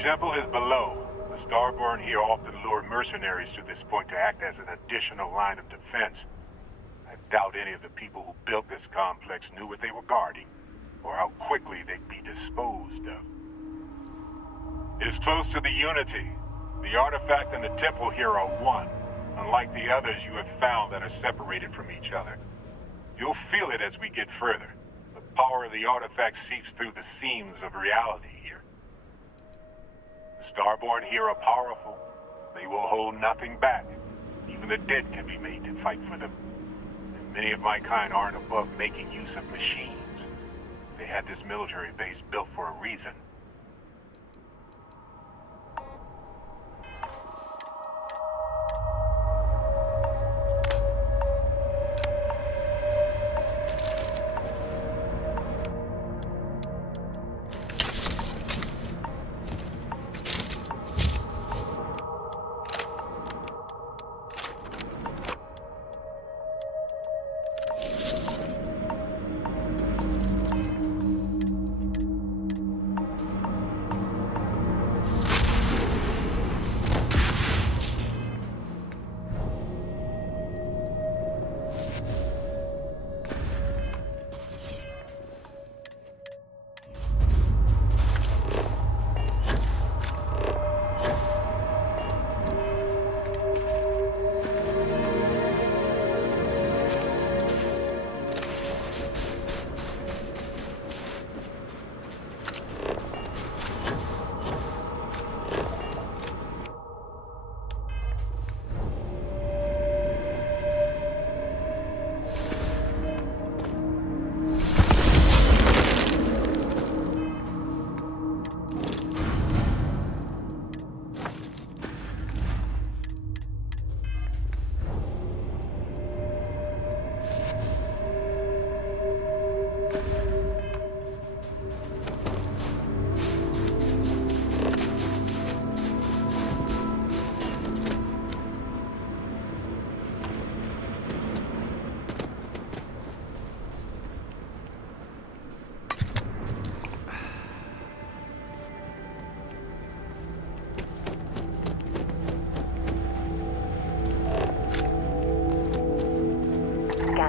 Temple is below. The Starborn here often lure mercenaries to this point to act as an additional line of defense. I doubt any of the people who built this complex knew what they were guarding, or how quickly they'd be disposed of. It is close to the Unity. The artifact and the temple here are one, unlike the others you have found that are separated from each other. You'll feel it as we get further. The power of the artifact seeps through the seams of reality here. The Starborn here are powerful. They will hold nothing back. Even the dead can be made to fight for them. And many of my kind aren't above making use of machines. They had this military base built for a reason.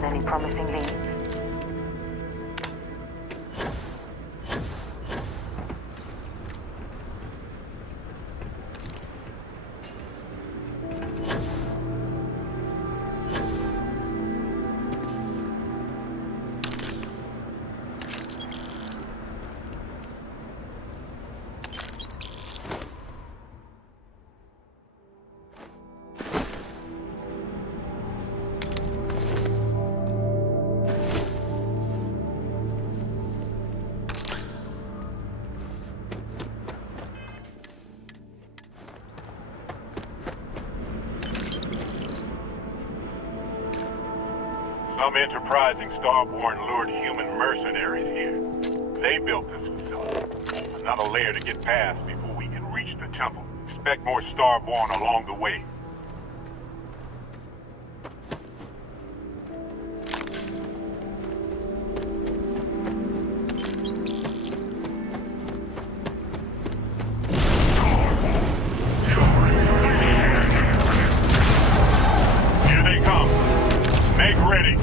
Any promising leads? Some enterprising Starborn lured human mercenaries here. They built this facility. Another layer to get past before we can reach the temple. Expect more Starborn along the way. Here they come. Make ready.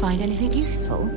Find anything useful?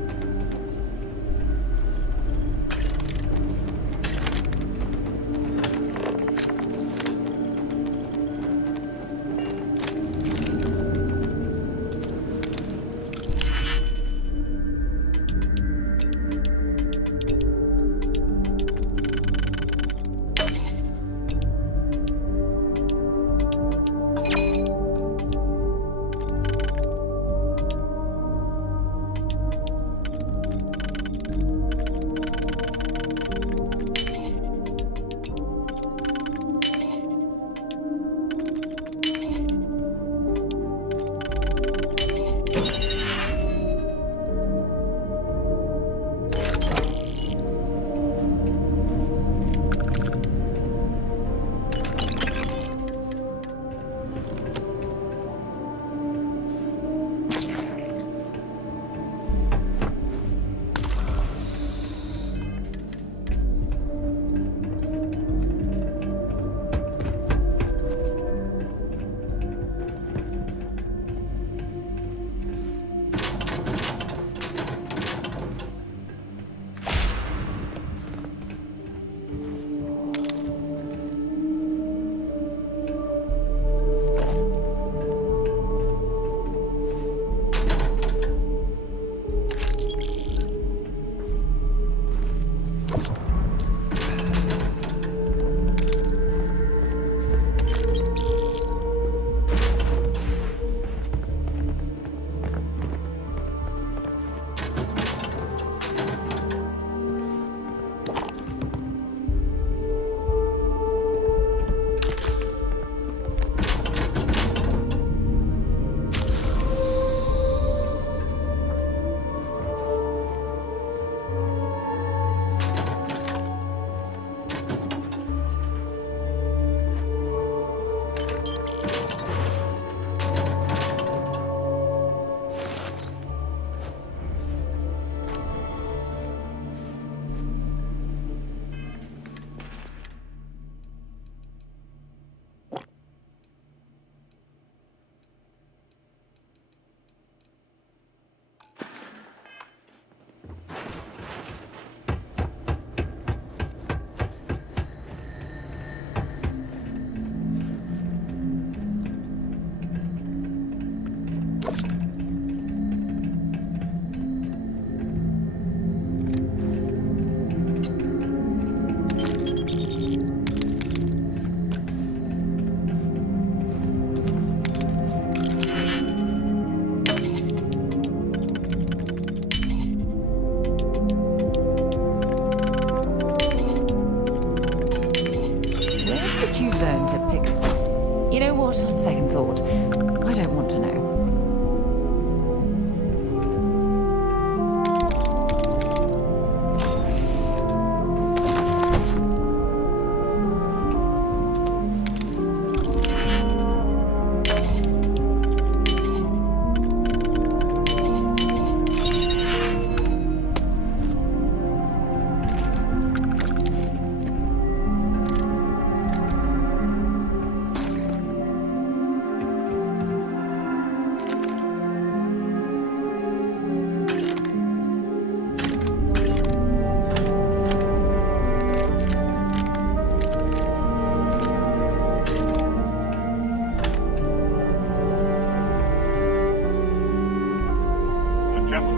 You know what? On second thought, I don't want to know.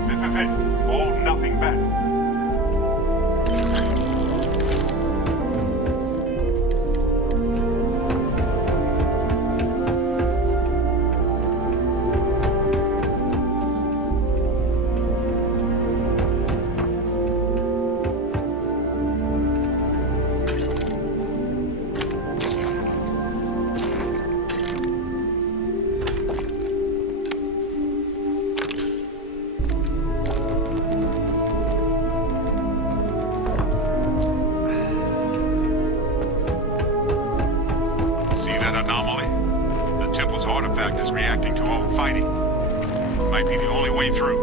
This is it. Hold nothing back. Artifact is reacting to all the fighting. Might be the only way through.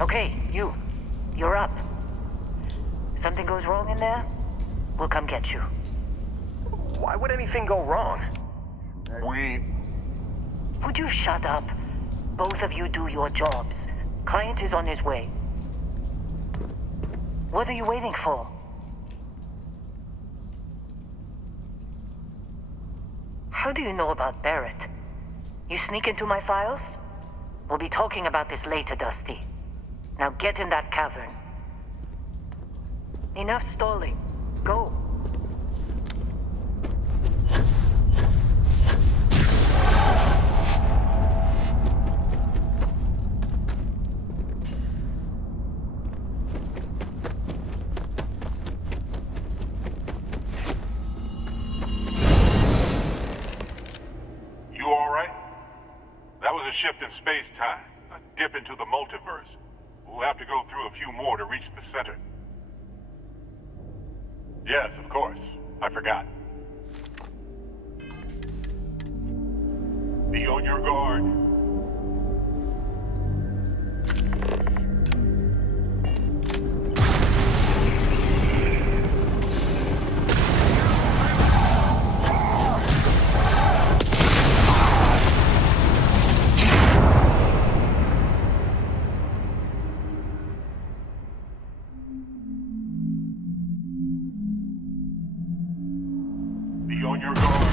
Okay, you're up. Something goes wrong in there, we'll come get you. Why would anything go wrong? Would you shut up? Both of you do your jobs. Client is on his way. What are you waiting for? How do you know about Barrett? You sneak into my files? We'll be talking about this later, Dusty. Now get in that cavern. Enough stalling. Go. You all right? That was a shift in space-time, a dip into the multiverse. We'll have to go through a few more to reach the center. Yes, of course. I forgot. Be on your guard. Be on your guard.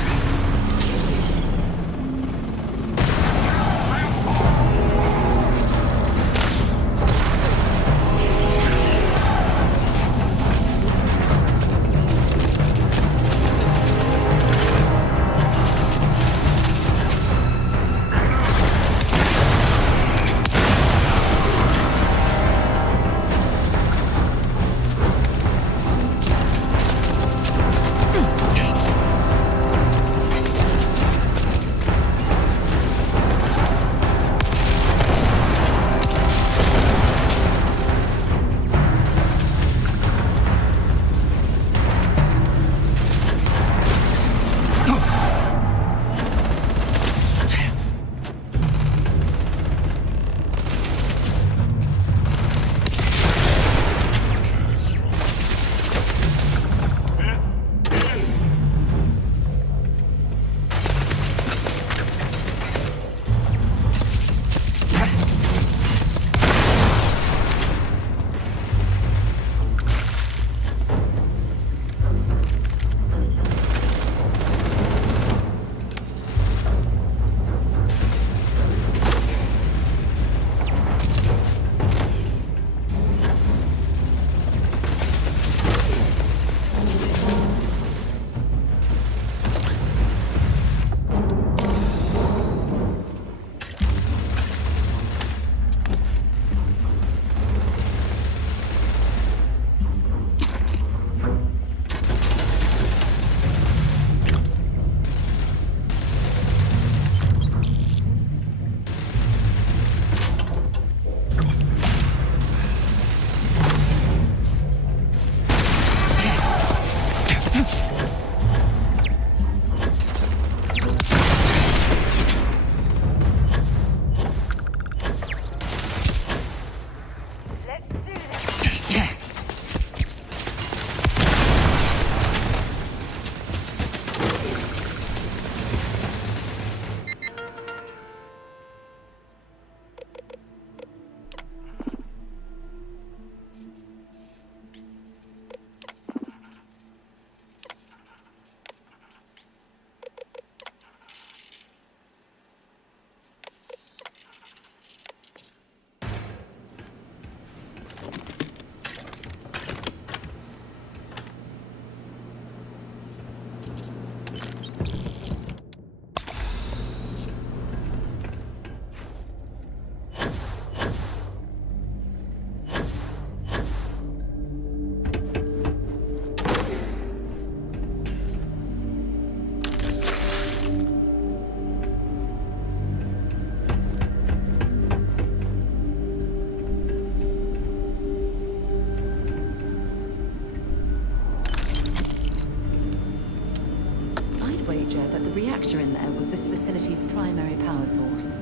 reactor in there was this facility's primary power source.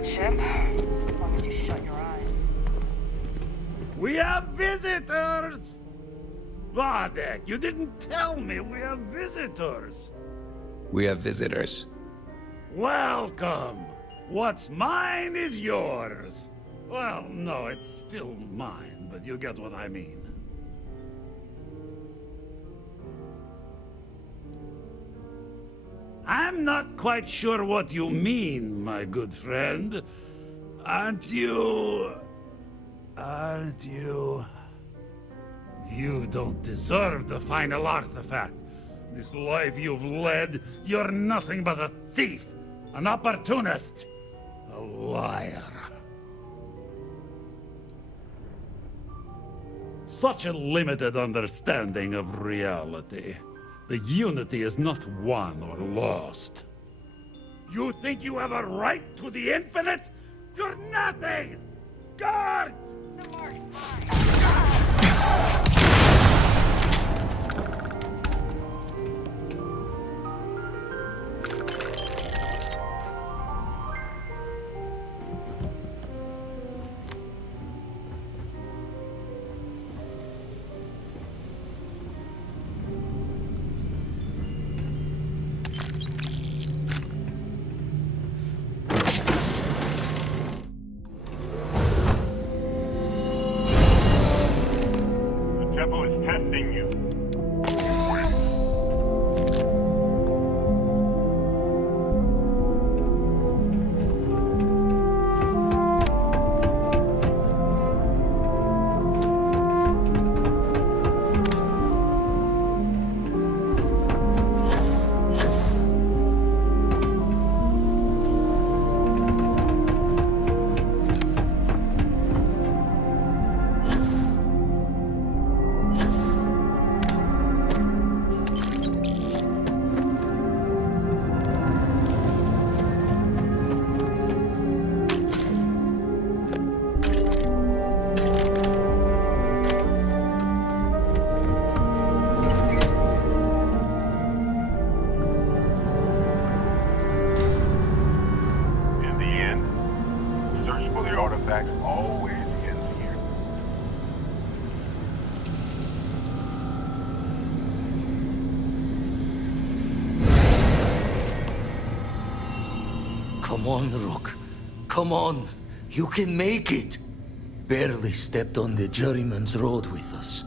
that ship. As long as you shut your eyes. We have visitors! Wadek, you didn't tell me we have visitors. We have visitors. Welcome. What's mine is yours. Well, no, it's still mine, but you get what I mean. I'm not quite sure what you mean, my good friend. Aren't you... You don't deserve the final artifact. This life you've led, you're nothing but a thief, an opportunist, a liar. Such a limited understanding of reality. The unity is not won or lost. You think you have a right to the infinite? You're nothing! Guards! The mark's mine. The temple is testing you. In the end, the search for the artifacts always ends here. Come on, Rook. Come on. You can make it. Barely stepped on the juryman's road with us.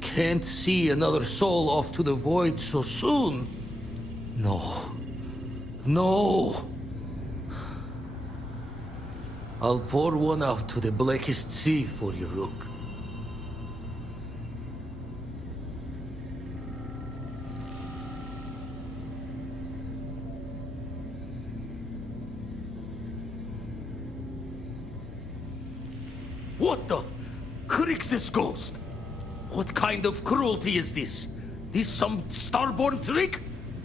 Can't see another soul off to the void so soon. No. No. I'll pour one out to the blackest sea for you, Rook. What the? Crix's ghost? What kind of cruelty is this? This some starborn trick?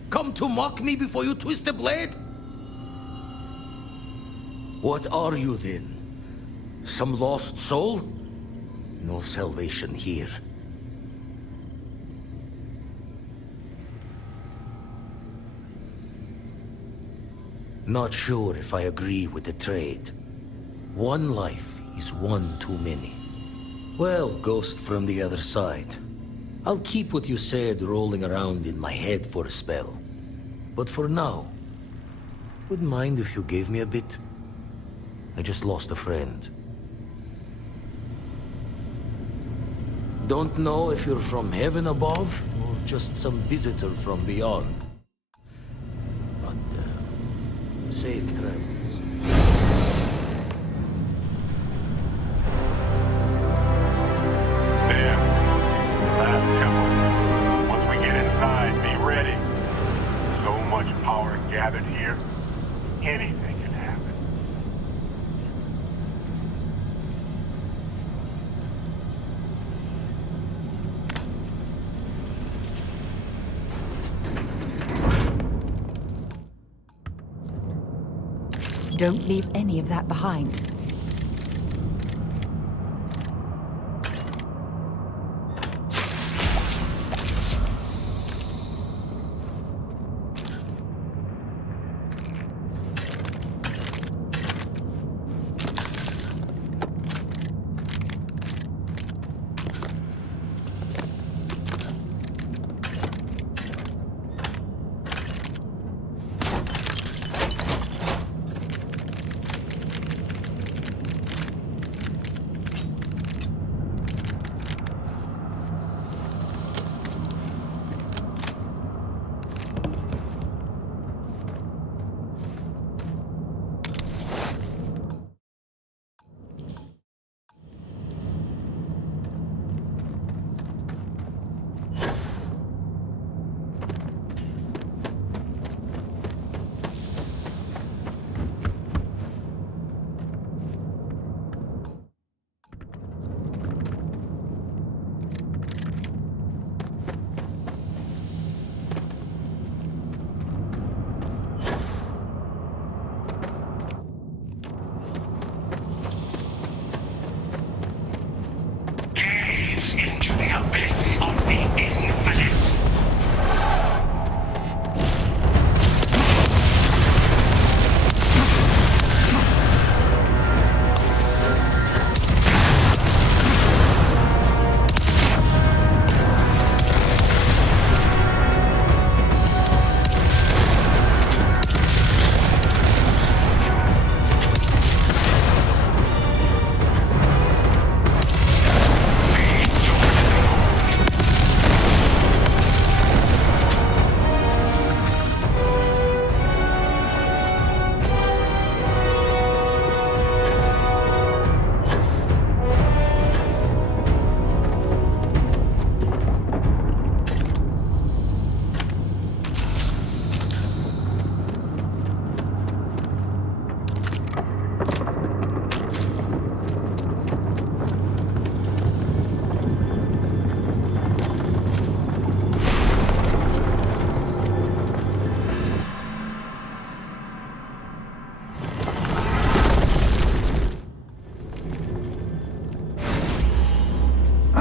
Come to mock me before you twist the blade? What are you then? Some lost soul? No salvation here. Not sure if I agree with the trade. One life is one too many. Well, ghost from the other side. I'll keep what you said rolling around in my head for a spell. But for now, wouldn't mind if you gave me a bit. I just lost a friend. Don't know if you're from heaven above, or just some visitor from beyond. But, safe travels. There. Last temple. Once we get inside, be ready. So much power gathered here, anything can happen. Don't leave any of that behind.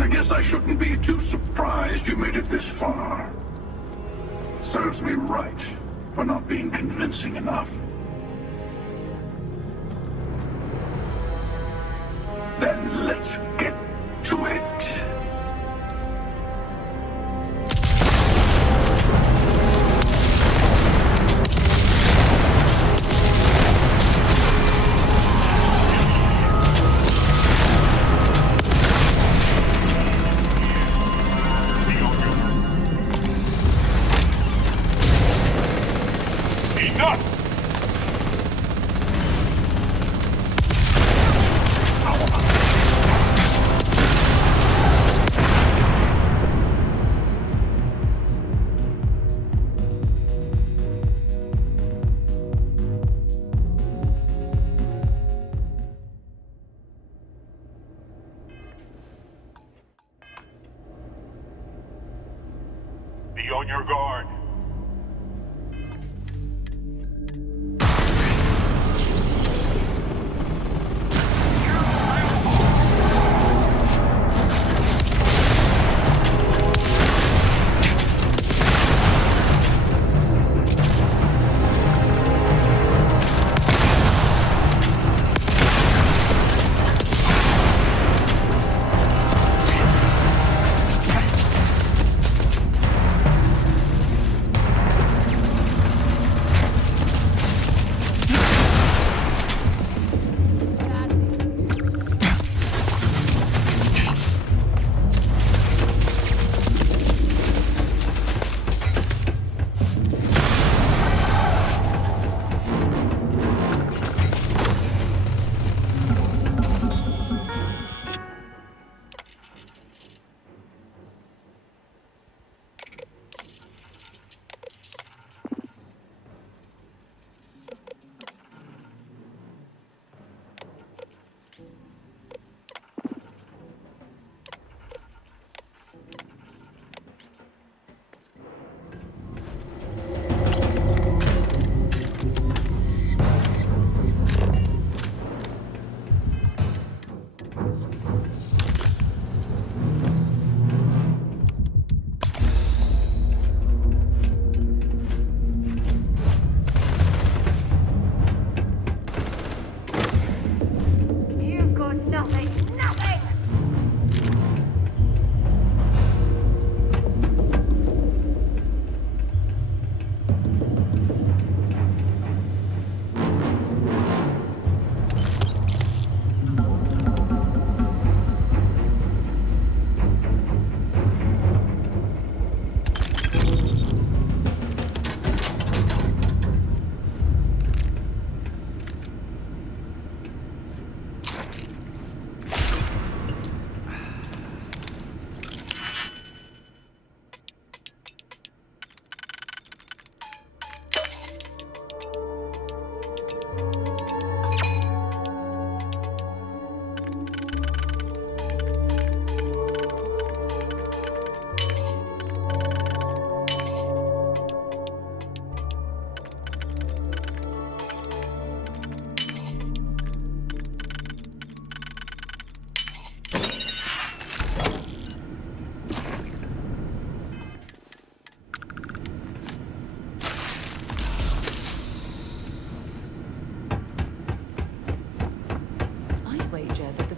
guess I shouldn't be too surprised you made it this far. Serves me right for not being convincing enough. Then let's get to it. Be on your guard.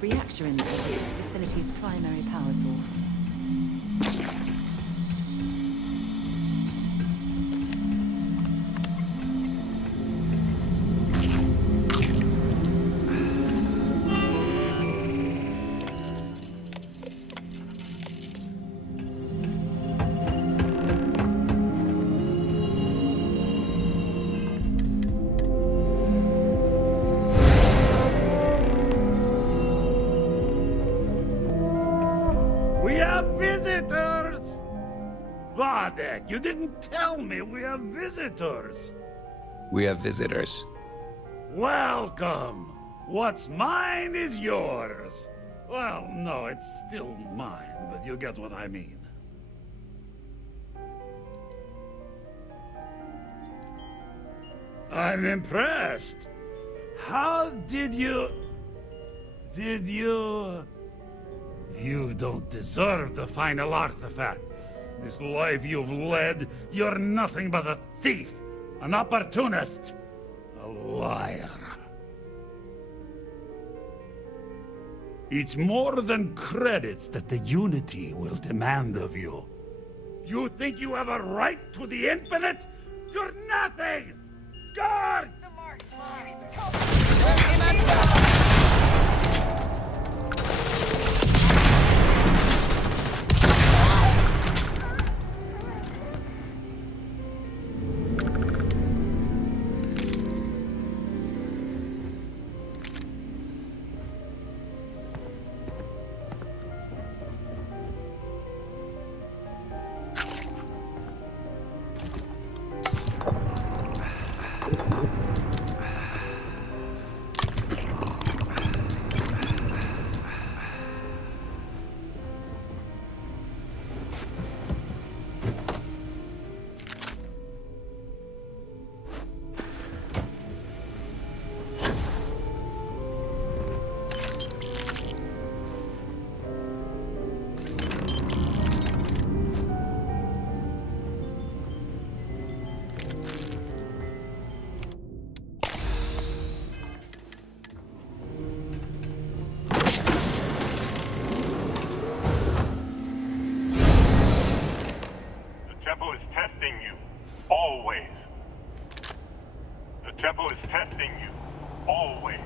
reactor in there is this facility's primary power source. You didn't tell me we have visitors. We have visitors. Welcome. What's mine is yours. Well, no, it's still mine, but you get what I mean. I'm impressed. How did you... You don't deserve the final artifact. This life you've led, you're nothing but a thief, an opportunist, a liar. It's more than credits that the Unity will demand of you. You think you have a right to the infinite? You're nothing! Guards! The temple is testing you. Always. The temple is testing you. Always.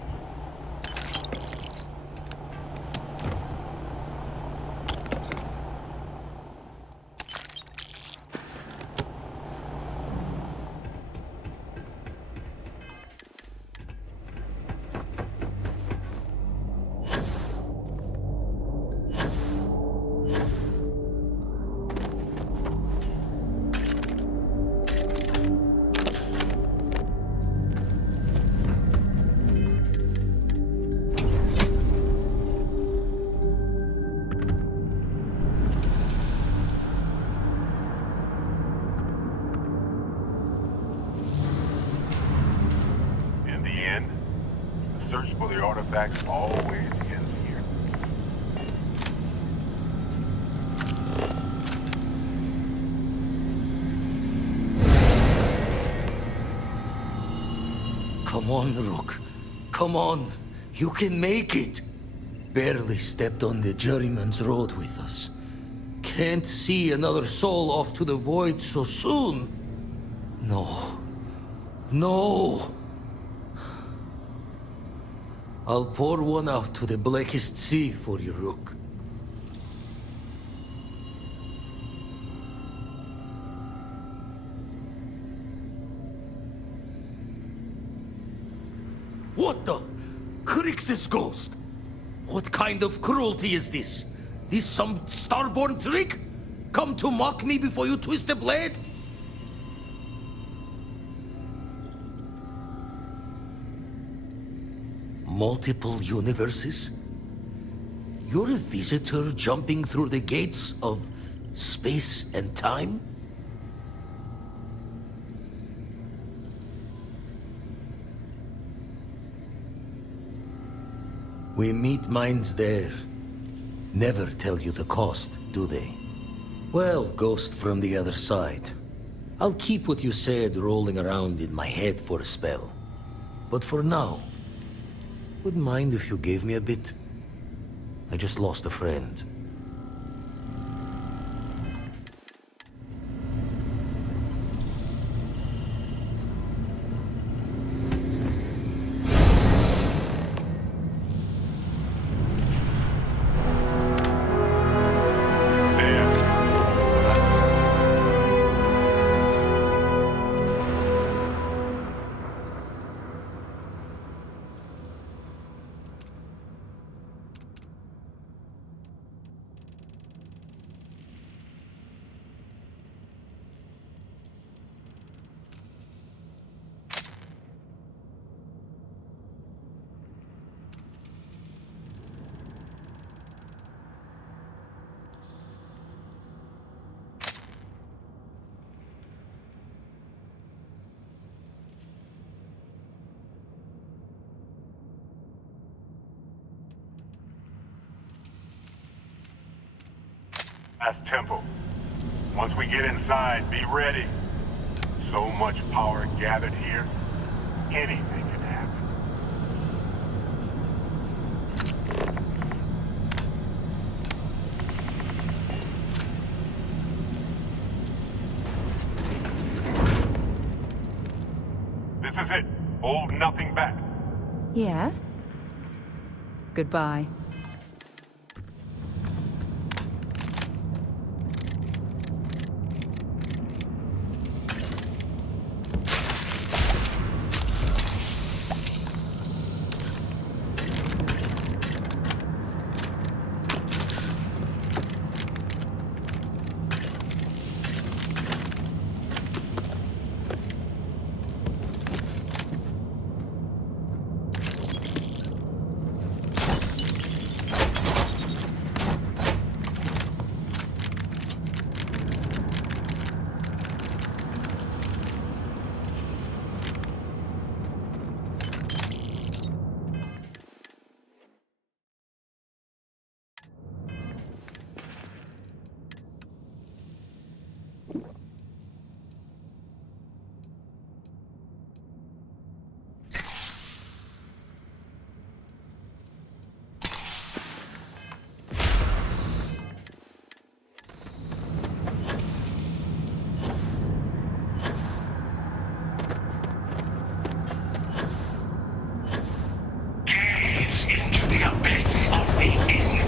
The search for the artifacts always ends here. Come on, Rook. Come on. You can make it. Barely stepped on the juryman's road with us. Can't see another soul off to the void so soon. No. No. I'll pour one out to the blackest sea for you, Rook. What the? Crix's ghost? What kind of cruelty is this? Is some starborn trick? Come to mock me before you twist the blade? Multiple universes? You're a visitor jumping through the gates of space and time? We meet minds there. Never tell you the cost, do they? Well, ghost from the other side. I'll keep what you said rolling around in my head for a spell. But for now, wouldn't mind if you gave me a bit. I just lost a friend. That's Temple. Once we get inside, be ready. So much power gathered here, anything can happen. This is it. Hold nothing back. Yeah? Goodbye. Into the abyss of the infinite.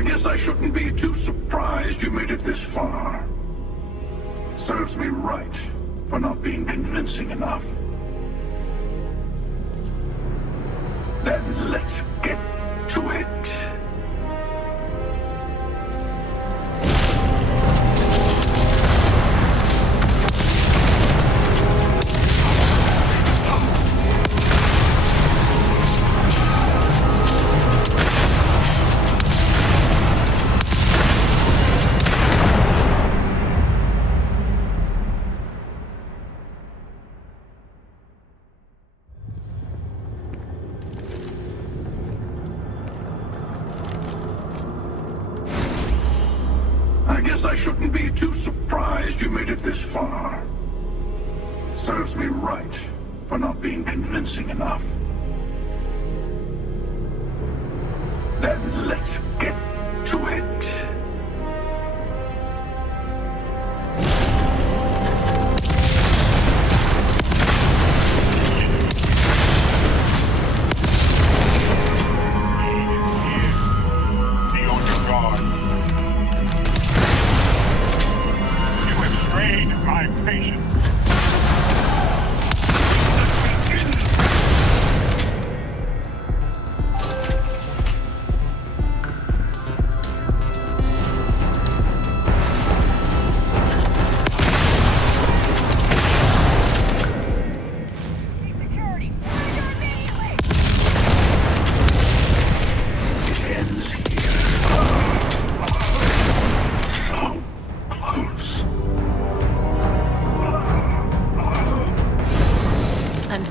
I guess I shouldn't be too surprised you made it this far. Serves me right for not being convincing enough. Then let's get to it. shouldn't be too surprised you made it this far. Serves me right for not being convincing enough. Then let's get to it.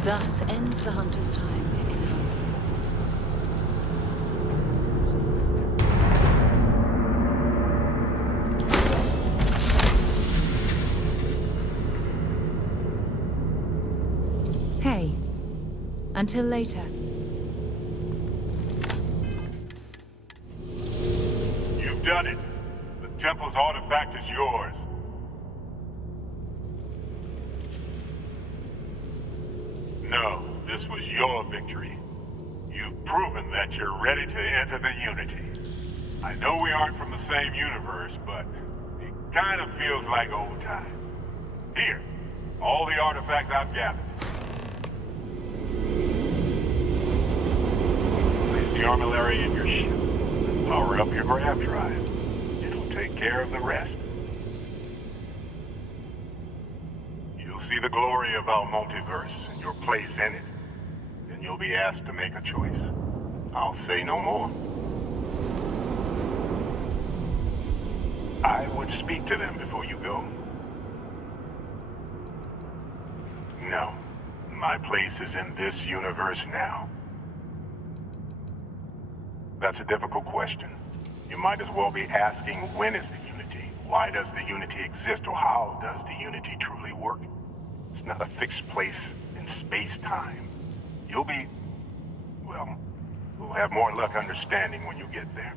Thus ends the hunter's time in our lives. Hey, until later. You've done it. The temple's artifact is yours. No, this was your victory. You've proven that you're ready to enter the Unity. I know we aren't from the same universe, but it kind of feels like old times. Here, all the artifacts I've gathered. Place the armillary in your ship. Power up your grav drive. It'll take care of the rest. See the glory of our multiverse and your place in it. Then you'll be asked to make a choice. I'll say no more. I would speak to them before you go. No. My place is in this universe now. That's a difficult question. You might as well be asking, when is the Unity? Why does the Unity exist, or how does the Unity truly work? It's not a fixed place in space-time. You'll have more luck understanding when you get there.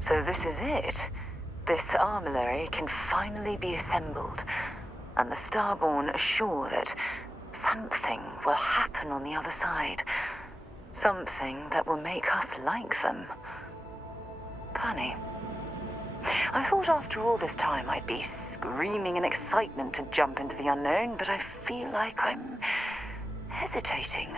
So this is it. This armillary can finally be assembled, and the Starborn are sure that something will happen on the other side. Something that will make us like them. Funny. I thought after all this time I'd be screaming in excitement to jump into the unknown, but I feel like I'm hesitating.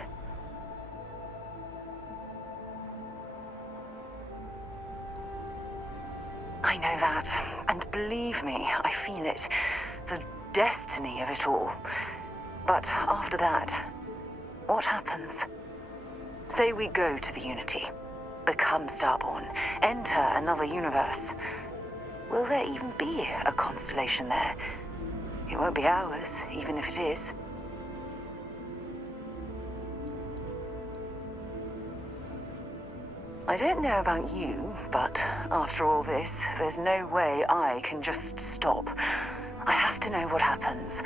I know that, and believe me, I feel it. The destiny of it all. But after that, what happens? Say we go to the Unity, become Starborn, enter another universe. Will there even be a constellation there? It won't be ours, even if it is. I don't know about you, but after all this, there's no way I can just stop. I have to know what happens,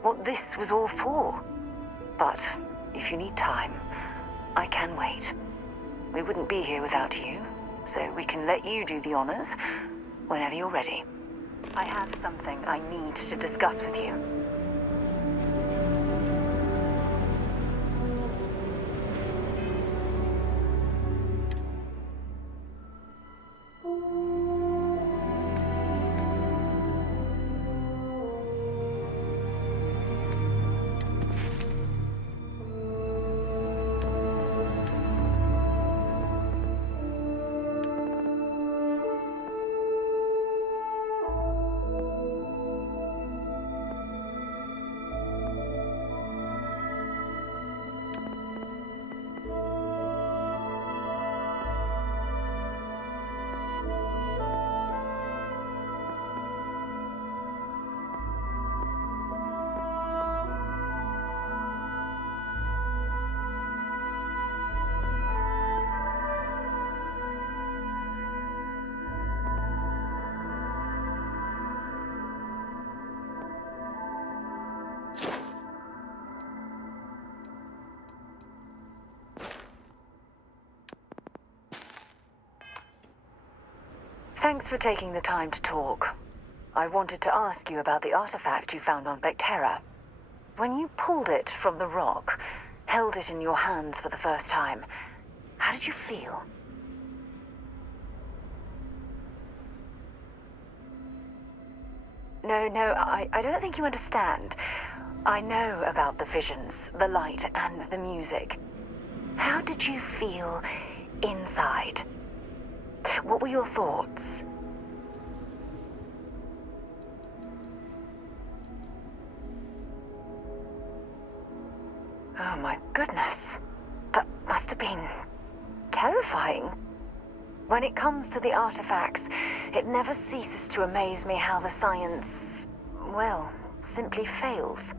what this was all for. But if you need time, I can wait. we wouldn't be here without you, so we can let you do the honors whenever you're ready. I have something I need to discuss with you. Thanks for taking the time to talk. I wanted to ask you about the artifact you found on Bactera. When you pulled it from the rock, held it in your hands for the first time, how did you feel? No, I don't think you understand. I know about the visions, the light, and the music. How did you feel inside? What were your thoughts? Oh my goodness. That must have been terrifying. When it comes to the artifacts, it never ceases to amaze me how the science, well, simply fails.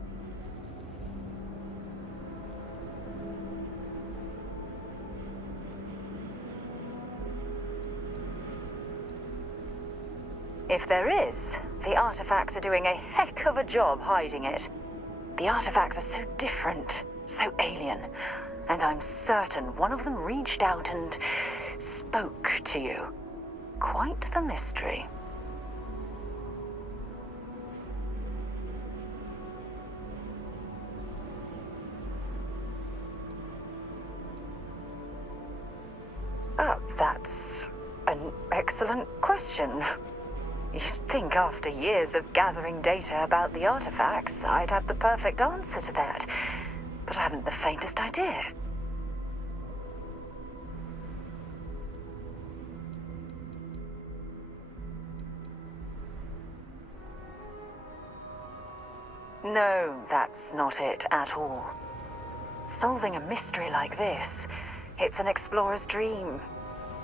If there is, the artifacts are doing a heck of a job hiding it. The artifacts are so different, so alien, and I'm certain one of them reached out and spoke to you. Quite the mystery. That's an excellent question. You'd think after years of gathering data about the artifacts, I'd have the perfect answer to that. But I haven't the faintest idea. No, that's not it at all. Solving a mystery like this, it's an explorer's dream.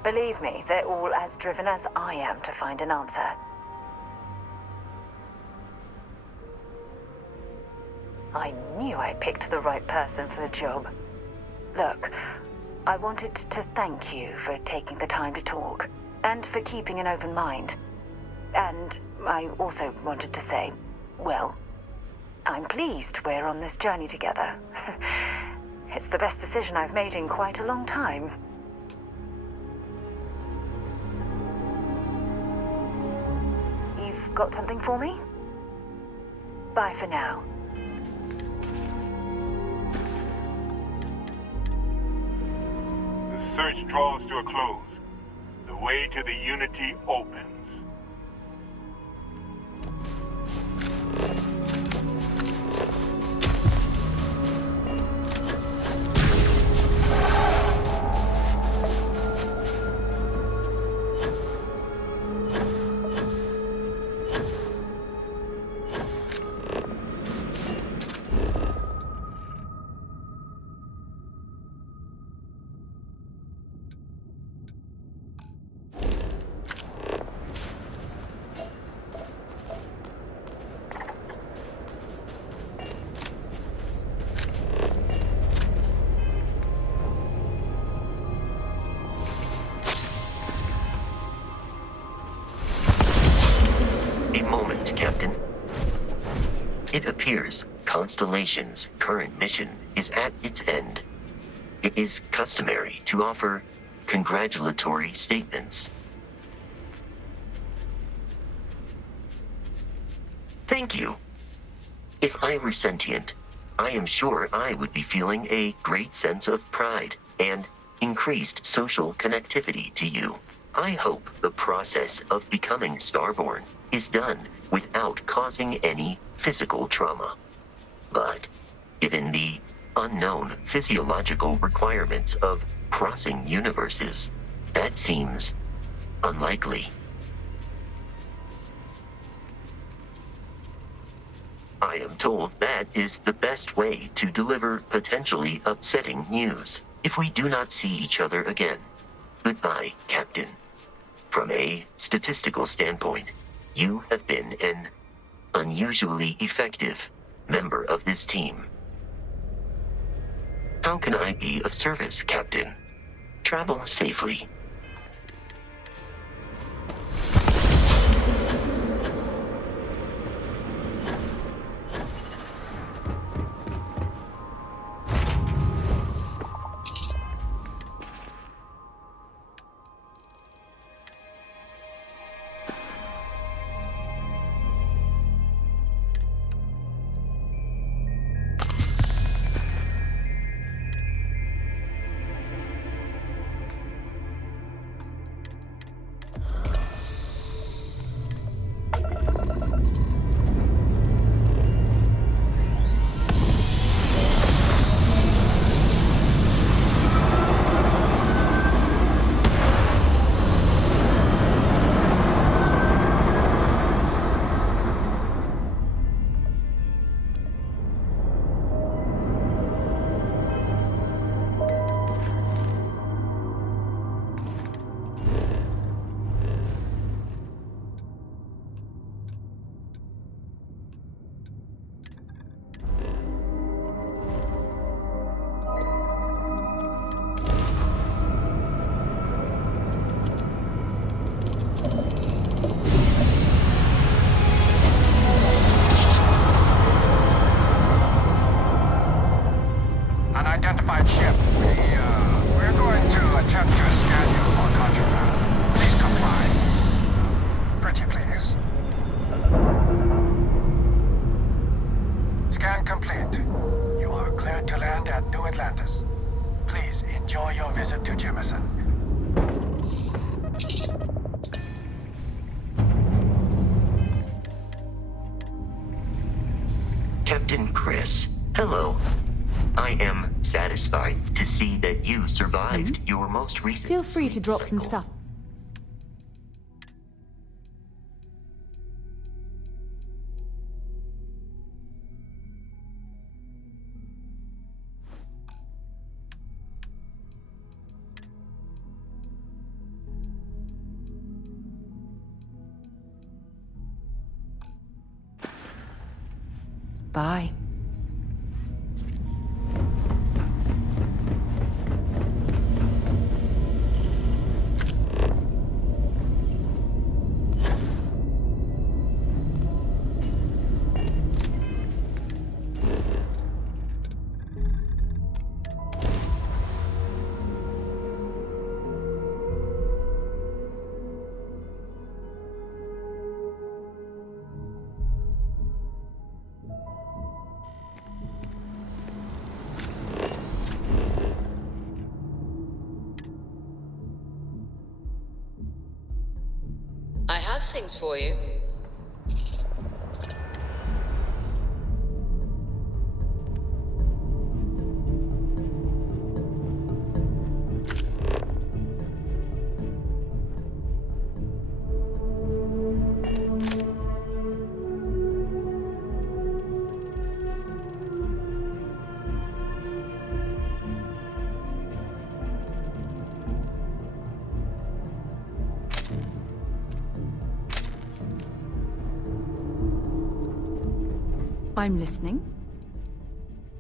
Believe me, they're all as driven as I am to find an answer. I knew I picked the right person for the job. Look, I wanted to thank you for taking the time to talk, and for keeping an open mind. And I also wanted to say, well, I'm pleased we're on this journey together. It's the best decision I've made in quite a long time. You've got something for me? Bye for now. The search draws to a close. The way to the Unity opens. Captain. It appears Constellation's current mission is at its end. It is customary to offer congratulatory statements. Thank you. If I were sentient, I am sure I would be feeling a great sense of pride and increased social connectivity to you. I hope the process of becoming Starborn is done without causing any physical trauma. But given the unknown physiological requirements of crossing universes, that seems unlikely. I am told that is the best way to deliver potentially upsetting news if we do not see each other again. Goodbye, Captain. From a statistical standpoint, you have been an unusually effective member of this team. How can I be of service, Captain? Travel safely. Unidentified ship. We're going to attempt to scan you for contraband. Please comply. Pretty please. Scan complete. You are cleared to land at New Atlantis. Please enjoy your visit to Jemison. Captain Chris, hello. I am satisfied to see that you survived your most recent Feel free to drop some cycle. stuff. Bye. I have things for you. I'm listening.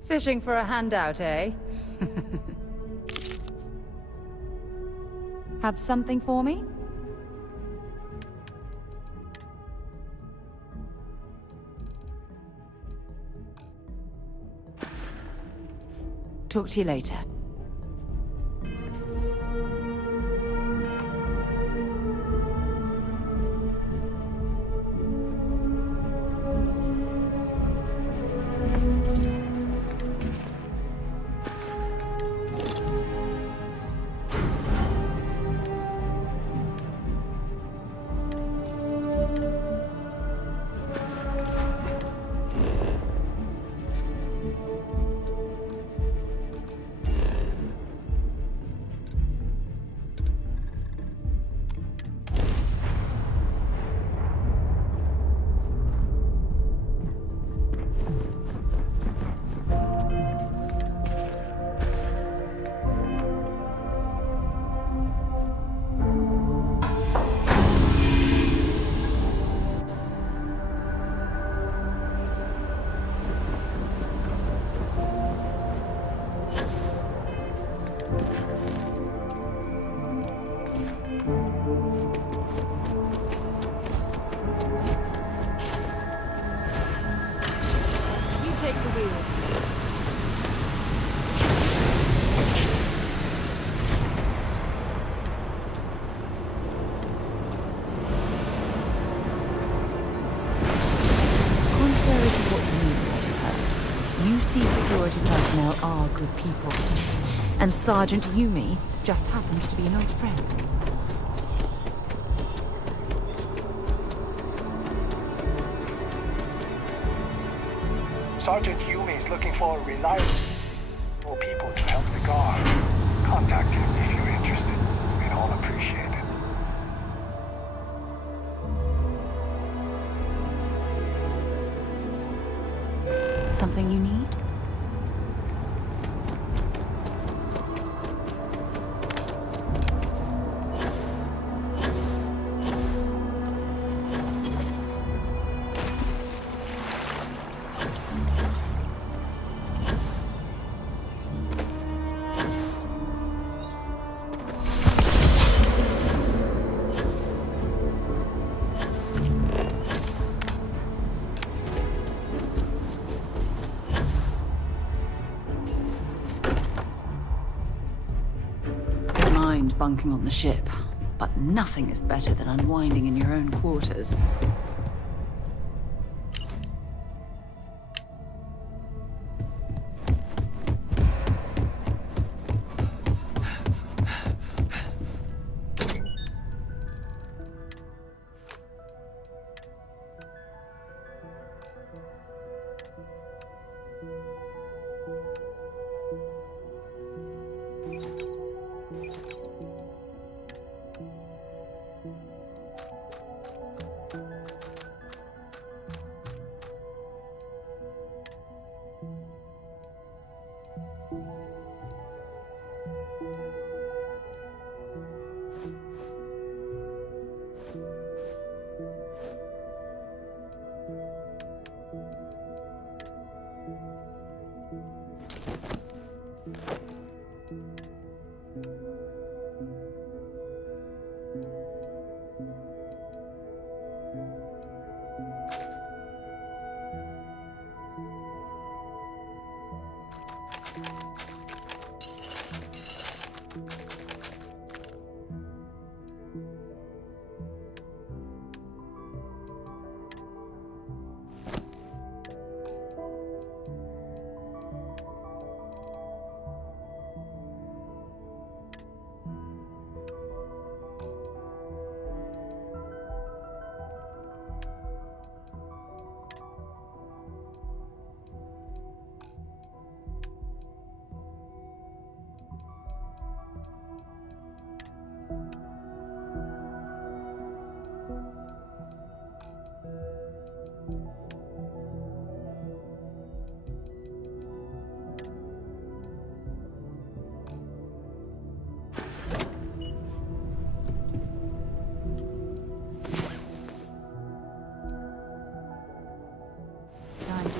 Fishing for a handout, eh? Have something for me? Talk to you later. wheel. Contrary to what you might have heard, UC security personnel are good people. And Sergeant Yumi just happens to be an old friend. Sergeant Yumi is looking for reliable people to help the guard. Contact him if you're interested. We'd all appreciate it. Something you need? Bunking on the ship, but nothing is better than unwinding in your own quarters.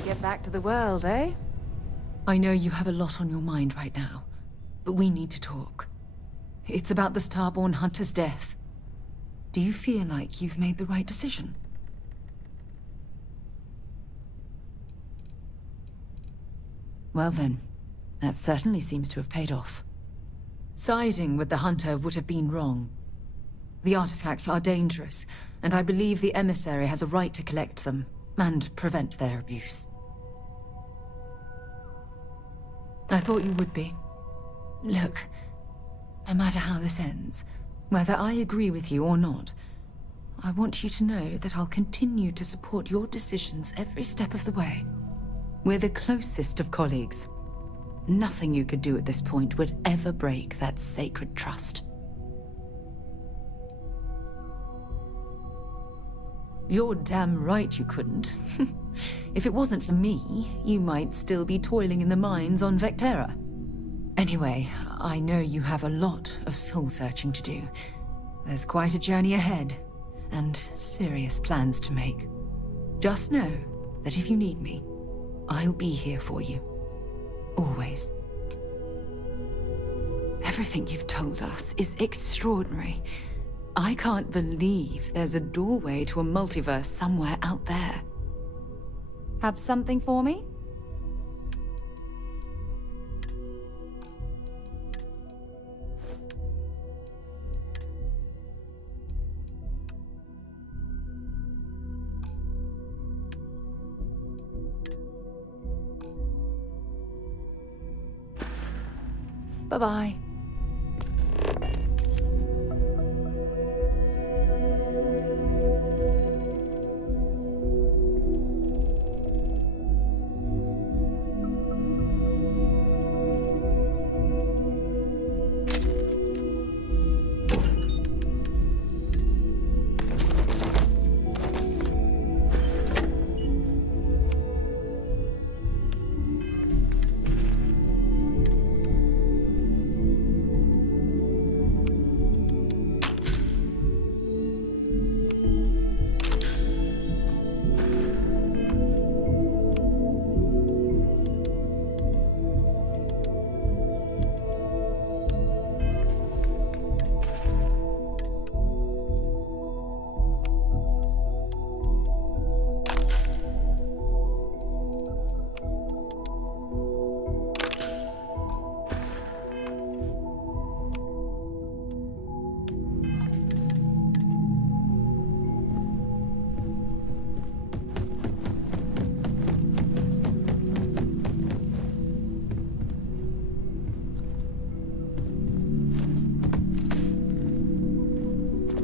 Get back to the world, eh? I know you have a lot on your mind right now, but we need to talk. It's about the Starborn Hunter's death. Do you feel like you've made the right decision? Well then, that certainly seems to have paid off. Siding with the Hunter would have been wrong. The artifacts are dangerous, and I believe the emissary has a right to collect them and prevent their abuse. I thought you would be. Look, no matter how this ends, whether I agree with you or not, I want you to know that I'll continue to support your decisions every step of the way. We're the closest of colleagues. Nothing you could do at this point would ever break that sacred trust. You're damn right you couldn't. If it wasn't for me, you might still be toiling in the mines on Vectera. Anyway, I know you have a lot of soul-searching to do. There's quite a journey ahead, and serious plans to make. Just know that if you need me, I'll be here for you. Always. Everything you've told us is extraordinary. I can't believe there's a doorway to a multiverse somewhere out there. Have something for me? Bye-bye.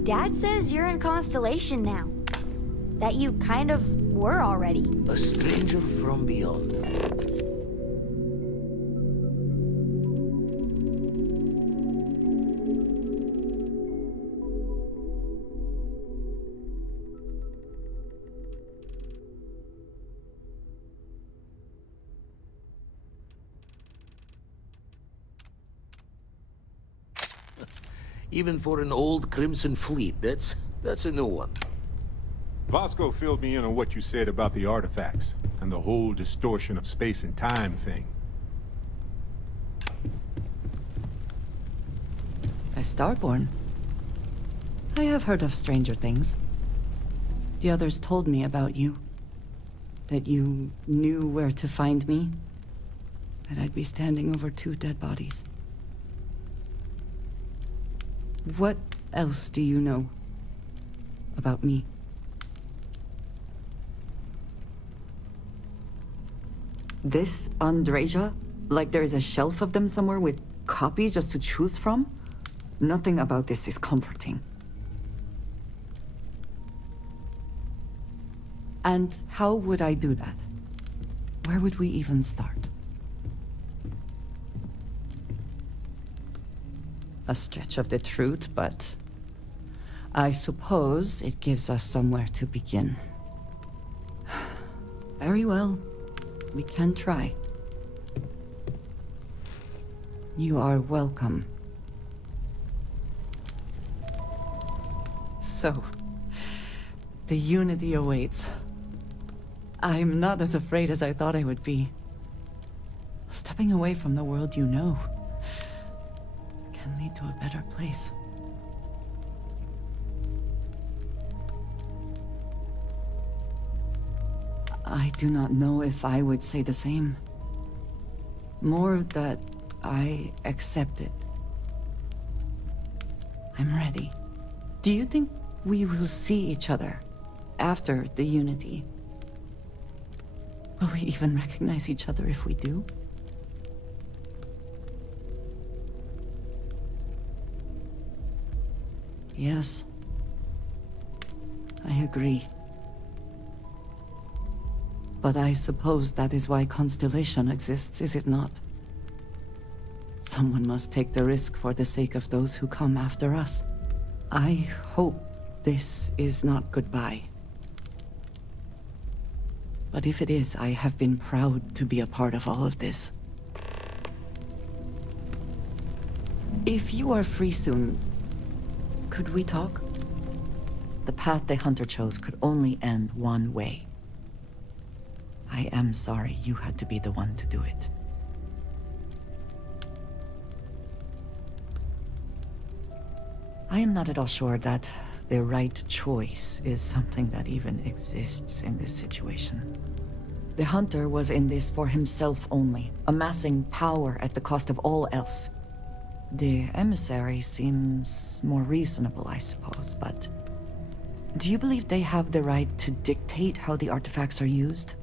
Dad says you're in Constellation now. That you kind of were already. A stranger from beyond. Even for an old Crimson Fleet, that's a new one. Vasco filled me in on what you said about the artifacts, and the whole distortion of space and time thing. A Starborn? I have heard of stranger things. The others told me about you. That you knew where to find me. That I'd be standing over 2 dead bodies. What else do you know about me? This Andreja? Like there is a shelf of them somewhere with copies just to choose from? Nothing about this is comforting. And how would I do that? Where would we even start? A stretch of the truth, but I suppose it gives us somewhere to begin. Very well. We can try. You are welcome. So, the Unity awaits. I'm not as afraid as I thought I would be. Stepping away from the world you know can lead to a better place. I do not know if I would say the same. More that I accept it. I'm ready. Do you think we will see each other after the Unity? Will we even recognize each other if we do? Yes. I agree. But I suppose that is why Constellation exists, is it not? Someone must take the risk for the sake of those who come after us. I hope this is not goodbye. But if it is, I have been proud to be a part of all of this. If you are free soon, could we talk? The path the Hunter chose could only end one way. I am sorry you had to be the one to do it. I am not at all sure that the right choice is something that even exists in this situation. The Hunter was in this for himself only, amassing power at the cost of all else. The emissary seems more reasonable, I suppose, but do you believe they have the right to dictate how the artifacts are used?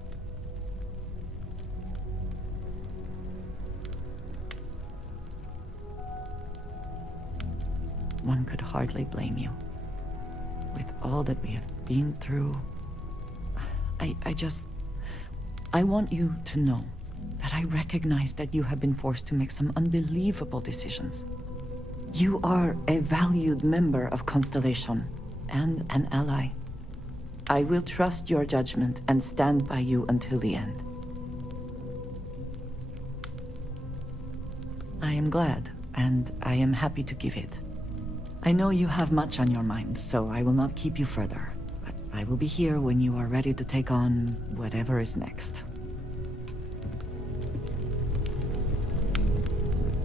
one could hardly blame you. With all that we have been through, I want you to know that I recognize that you have been forced to make some unbelievable decisions. You are a valued member of Constellation and an ally. I will trust your judgment and stand by you until the end. I am glad, and I am happy to give it. I know you have much on your mind, so I will not keep you further. But I will be here when you are ready to take on whatever is next.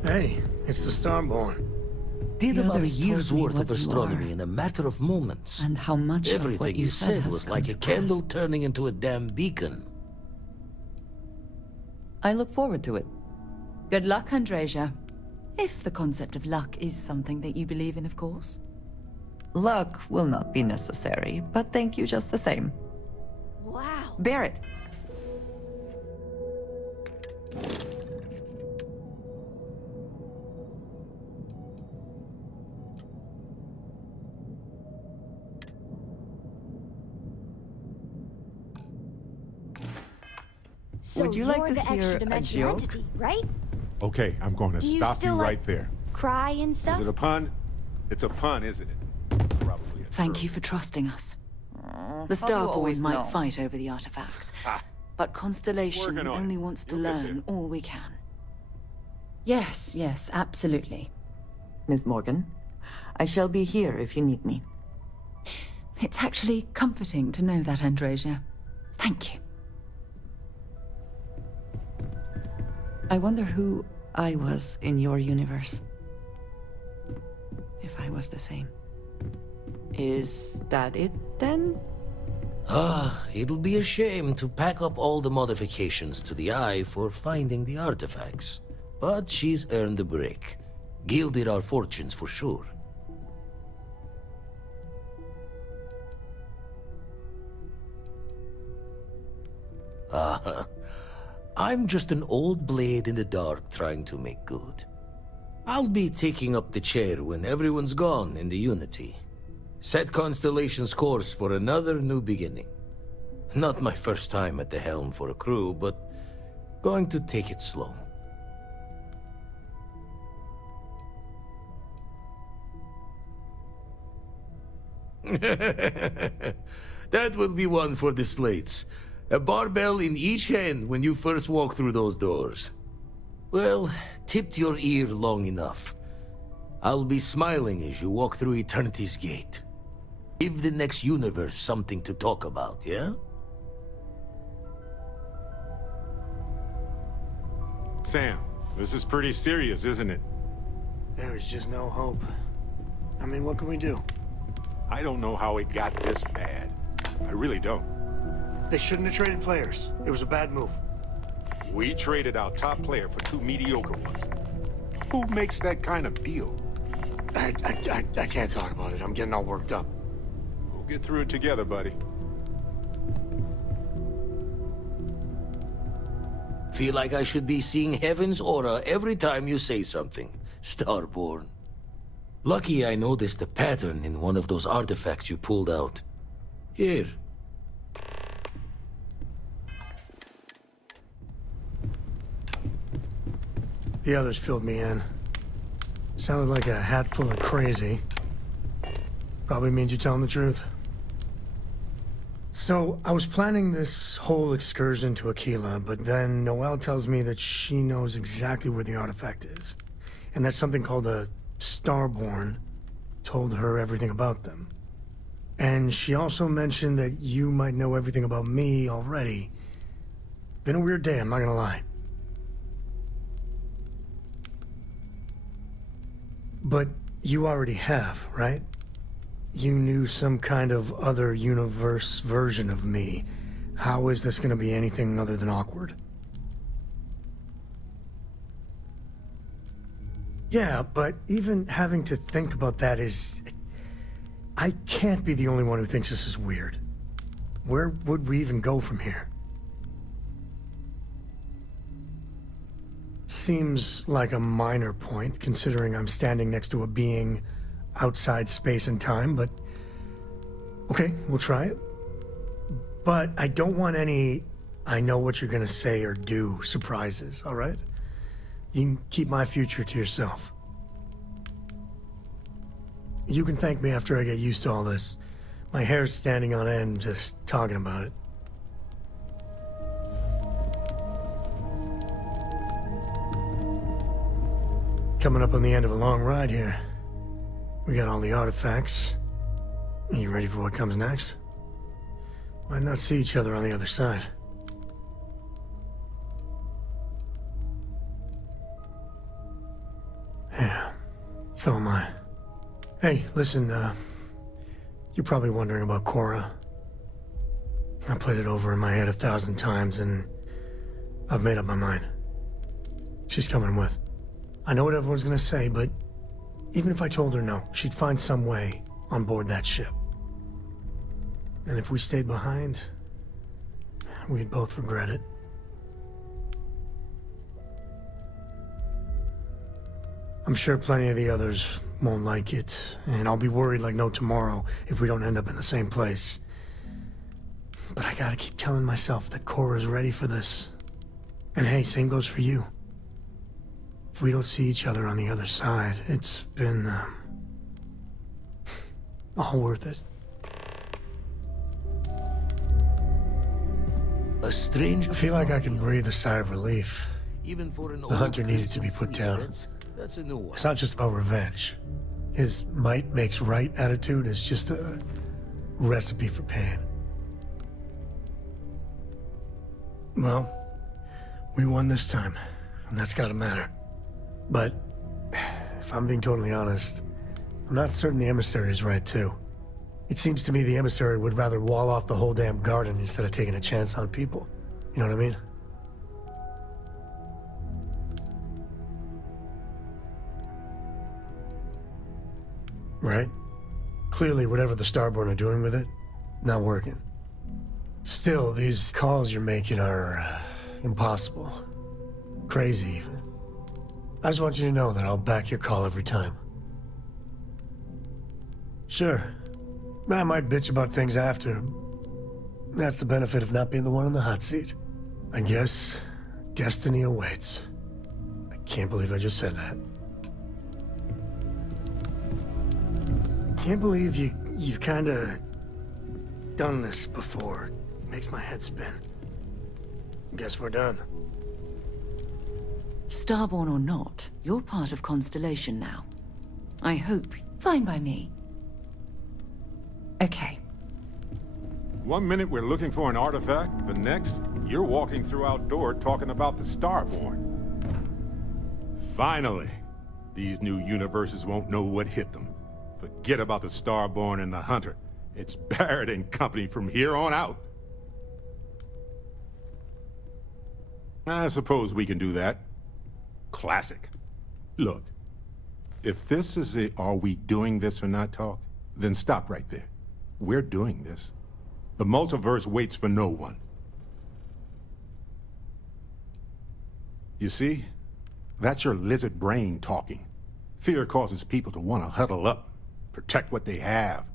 Hey, it's the Starborn. Did The about a others year's told me worth what of you astronomy are. in a matter of moments. And how much of Everything what you said has was come like to a candle pass. turning into a damn beacon. I look forward to it. Good luck, Andresia. If the concept of luck is something that you believe in, of course. Luck will not be necessary, but thank you just the same. Wow. Bear it. So Would you you're like to the hear extra a dimensional joke? entity, right? Okay, I'm going to Do you stop still, you like, right there. Cry and Is stuff? it a pun? It's a pun, isn't it? Probably a Thank trope. you for trusting us. The How do you Starborn always might know? fight over the artifacts, Ah, but Constellation Working on only it. wants to You'll get learn there. all we can. Yes, absolutely. Miss Morgan, I shall be here if you need me. It's actually comforting to know that, Andresia. Thank you. I wonder who I was in your universe. If I was the same. Is that it, then? It'll be a shame to pack up all the modifications to the Eye for finding the artifacts. But she's earned a break. Gilded our fortunes for sure. I'm just an old blade in the dark trying to make good. I'll be taking up the chair when everyone's gone in the Unity. Set Constellation's course for another new beginning. Not my first time at the helm for a crew, but going to take it slow. That will be one for the slates. A barbell in each hand when you first walk through those doors. Well, tipped your ear long enough. I'll be smiling as you walk through Eternity's gate. Give the next universe something to talk about, yeah? Sam, this is pretty serious, isn't it? There is just no hope. I mean, what can we do? I don't know how it got this bad. I really don't. They shouldn't have traded players. It was a bad move. We traded our top player for two mediocre ones. Who makes that kind of deal? I can't talk about it. I'm getting all worked up. We'll get through it together, buddy. Feel like I should be seeing heaven's aura every time you say something, Starborn. Lucky I noticed a pattern in one of those artifacts you pulled out. Here. The others filled me in. Sounded like a hat full of crazy. Probably means you're telling the truth. So, I was planning this whole excursion to Aquila, but then Noelle tells me that she knows exactly where the artifact is. And that something called a Starborn told her everything about them. And she also mentioned that you might know everything about me already. Been a weird day, I'm not gonna lie. But you already have, right? You knew some kind of other universe version of me. How is this gonna be anything other than awkward? Yeah, but even having to think about that is... I can't be the only one who thinks this is weird. Where would we even go from here? Seems like a minor point, considering I'm standing next to a being outside space and time, but okay, we'll try it. But I don't want any I know what you're gonna say or do surprises, all right? You can keep my future to yourself. You can thank me after I get used to all this. My hair's standing on end just talking about it. Coming up on the end of a long ride here. We got all the artifacts. Are you ready for what comes next? Might not see each other on the other side. Yeah, so am I. Hey, listen, you're probably wondering about Cora. I played it over in my head 1,000 times, and I've made up my mind. She's coming with. I know what everyone's gonna say, but even if I told her no, she'd find some way on board that ship. And if we stayed behind, we'd both regret it. I'm sure plenty of the others won't like it, and I'll be worried like no tomorrow if we don't end up in the same place. But I gotta keep telling myself that Cora's ready for this. And hey, same goes for you. If we don't see each other on the other side, it's been, all worth it. A strange. I feel like I can breathe a sigh of relief. Even for an The hunter needed to be put down. That's a new one. It's not just about revenge. His might makes right attitude is just a recipe for pain. Well, we won this time, and that's gotta matter. But, if I'm being totally honest, I'm not certain the emissary is right too. It seems to me the emissary would rather wall off the whole damn garden instead of taking a chance on people. You know what I mean? Right? Clearly, whatever the Starborn are doing with it, not working. Still, these calls you're making are impossible. Crazy, even. I just want you to know that I'll back your call every time. Sure. I might bitch about things after. That's the benefit of not being the one in the hot seat. I guess destiny awaits. I can't believe I just said that. Can't believe you've kinda done this before. Makes my head spin. Guess we're done. Starborn or not, you're part of Constellation now. I hope. Fine by me. Okay. 1 minute we're looking for an artifact, the next, you're walking through outdoor talking about the Starborn. Finally, these new universes won't know what hit them. Forget about the Starborn and the Hunter. It's Barrett and company from here on out. I suppose we can do that. Classic. Look, if this is a are we doing this or not talk, then stop right there. We're doing this. The multiverse waits for no one. You see? That's your lizard brain talking. Fear causes people to want to huddle up, protect what they have.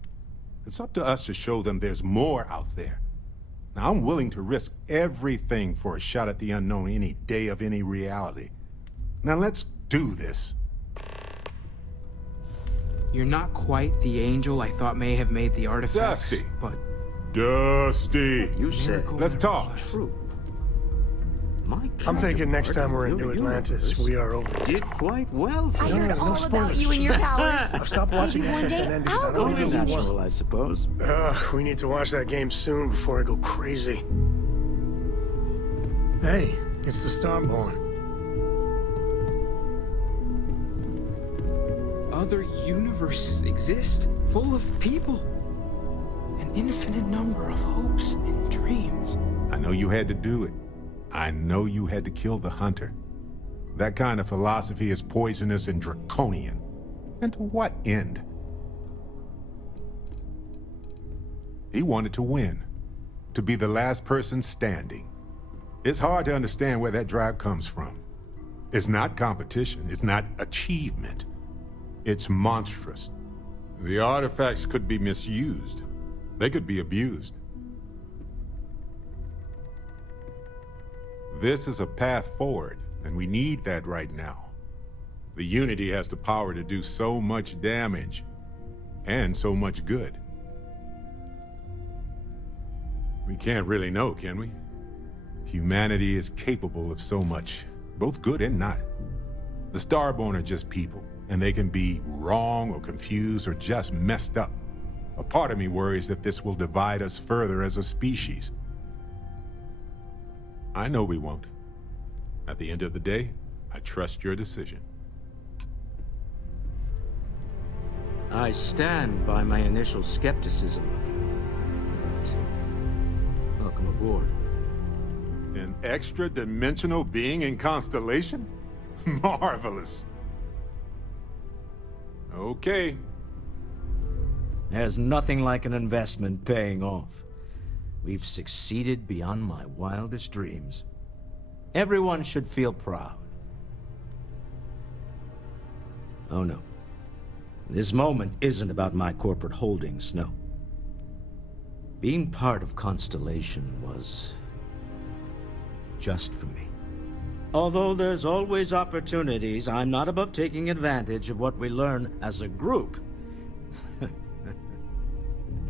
It's up to us to show them there's more out there. Now, I'm willing to risk everything for a shot at the unknown any day of any reality. Now, let's do this. You're not quite the angel I thought may have made the artifacts, Dusty. but... Dusty! You said... Let's talk. True. I'm thinking next time we're in New Atlantis, we are over. Did quite well for I heard all spoilers. about you and your powers. I've stopped watching Maybe one day SSNN because I I'll don't go even with you. natural, I suppose. We need to watch that game soon before I go crazy. Hey, it's the Starborn. Other universes exist, full of people. An infinite number of hopes and dreams. I know you had to do it. I know you had to kill the Hunter. That kind of philosophy is poisonous and draconian. And to what end? He wanted to win. To be the last person standing. It's hard to understand where that drive comes from. It's not competition. It's not achievement. It's monstrous. The artifacts could be misused. They could be abused. This is a path forward, and we need that right now. The Unity has the power to do so much damage, and so much good. We can't really know, can we? Humanity is capable of so much, both good and not. The Starborn are just people, and they can be wrong or confused or just messed up. A part of me worries that this will divide us further as a species. I know we won't. At the end of the day, I trust your decision. I stand by my initial skepticism of you. But, welcome aboard. An extra-dimensional being in Constellation? Marvelous. Okay. There's nothing like an investment paying off. We've succeeded beyond my wildest dreams. Everyone should feel proud. Oh no. This moment isn't about my corporate holdings, no. Being part of Constellation was just for me. Although there's always opportunities, I'm not above taking advantage of what we learn as a group.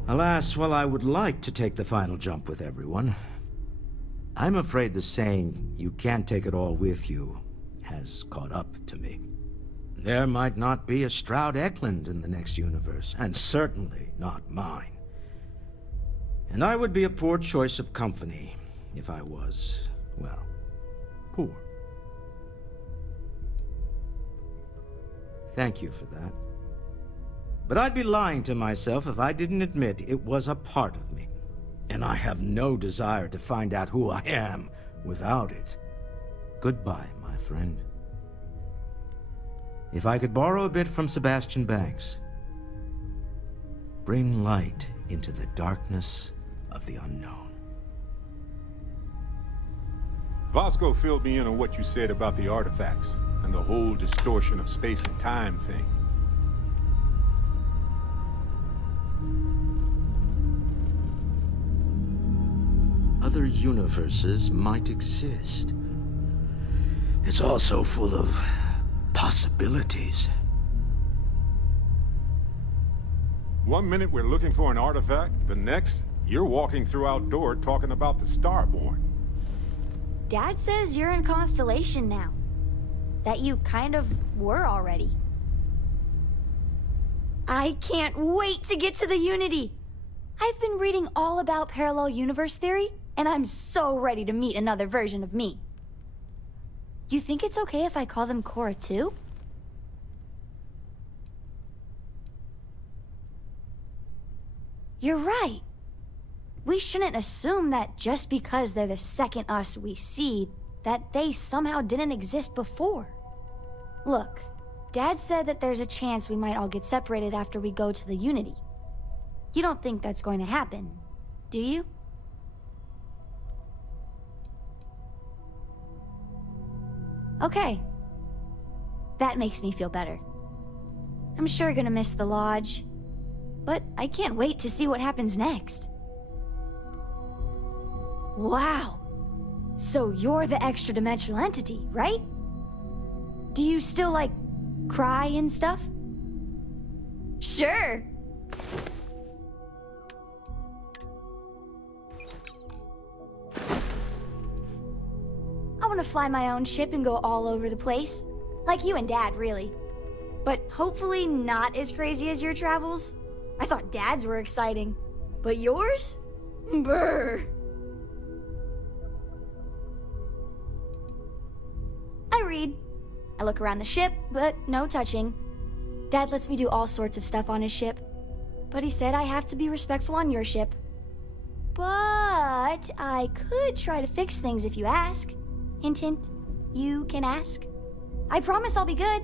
Alas, while I would like to take the final jump with everyone, I'm afraid the saying, "you can't take it all with you," has caught up to me. There might not be a Stroud Eklund in the next universe, and certainly not mine. And I would be a poor choice of company if I was, well, poor. Thank you for that. But I'd be lying to myself if I didn't admit it was a part of me. And I have no desire to find out who I am without it. Goodbye, my friend. If I could borrow a bit from Sebastian Banks, bring light into the darkness of the unknown. Vasco filled me in on what you said about the artifacts and the whole distortion of space and time thing. Other universes might exist. It's also full of possibilities. One minute we're looking for an artifact, the next, you're walking through outdoor talking about the Starborn. Dad says you're in Constellation now. That you kind of were already. I can't wait to get to the Unity! I've been reading all about parallel universe theory, and I'm so ready to meet another version of me. You think it's okay if I call them Cora too? You're right. We shouldn't assume that just because they're the second us we see, that they somehow didn't exist before. Look, Dad said that there's a chance we might all get separated after we go to the Unity. You don't think that's going to happen, do you? Okay. That makes me feel better. I'm sure gonna miss the lodge, but I can't wait to see what happens next. Wow. So you're the extra-dimensional entity, right? Do you still, like, cry and stuff? Sure. I want to fly my own ship and go all over the place. Like you and Dad, really. But hopefully not as crazy as your travels. I thought Dad's were exciting. But yours? Brr. I read. I look around the ship, but no touching. Dad lets me do all sorts of stuff on his ship. But he said I have to be respectful on your ship. But I could try to fix things if you ask. Hint, hint. You can ask. I promise I'll be good.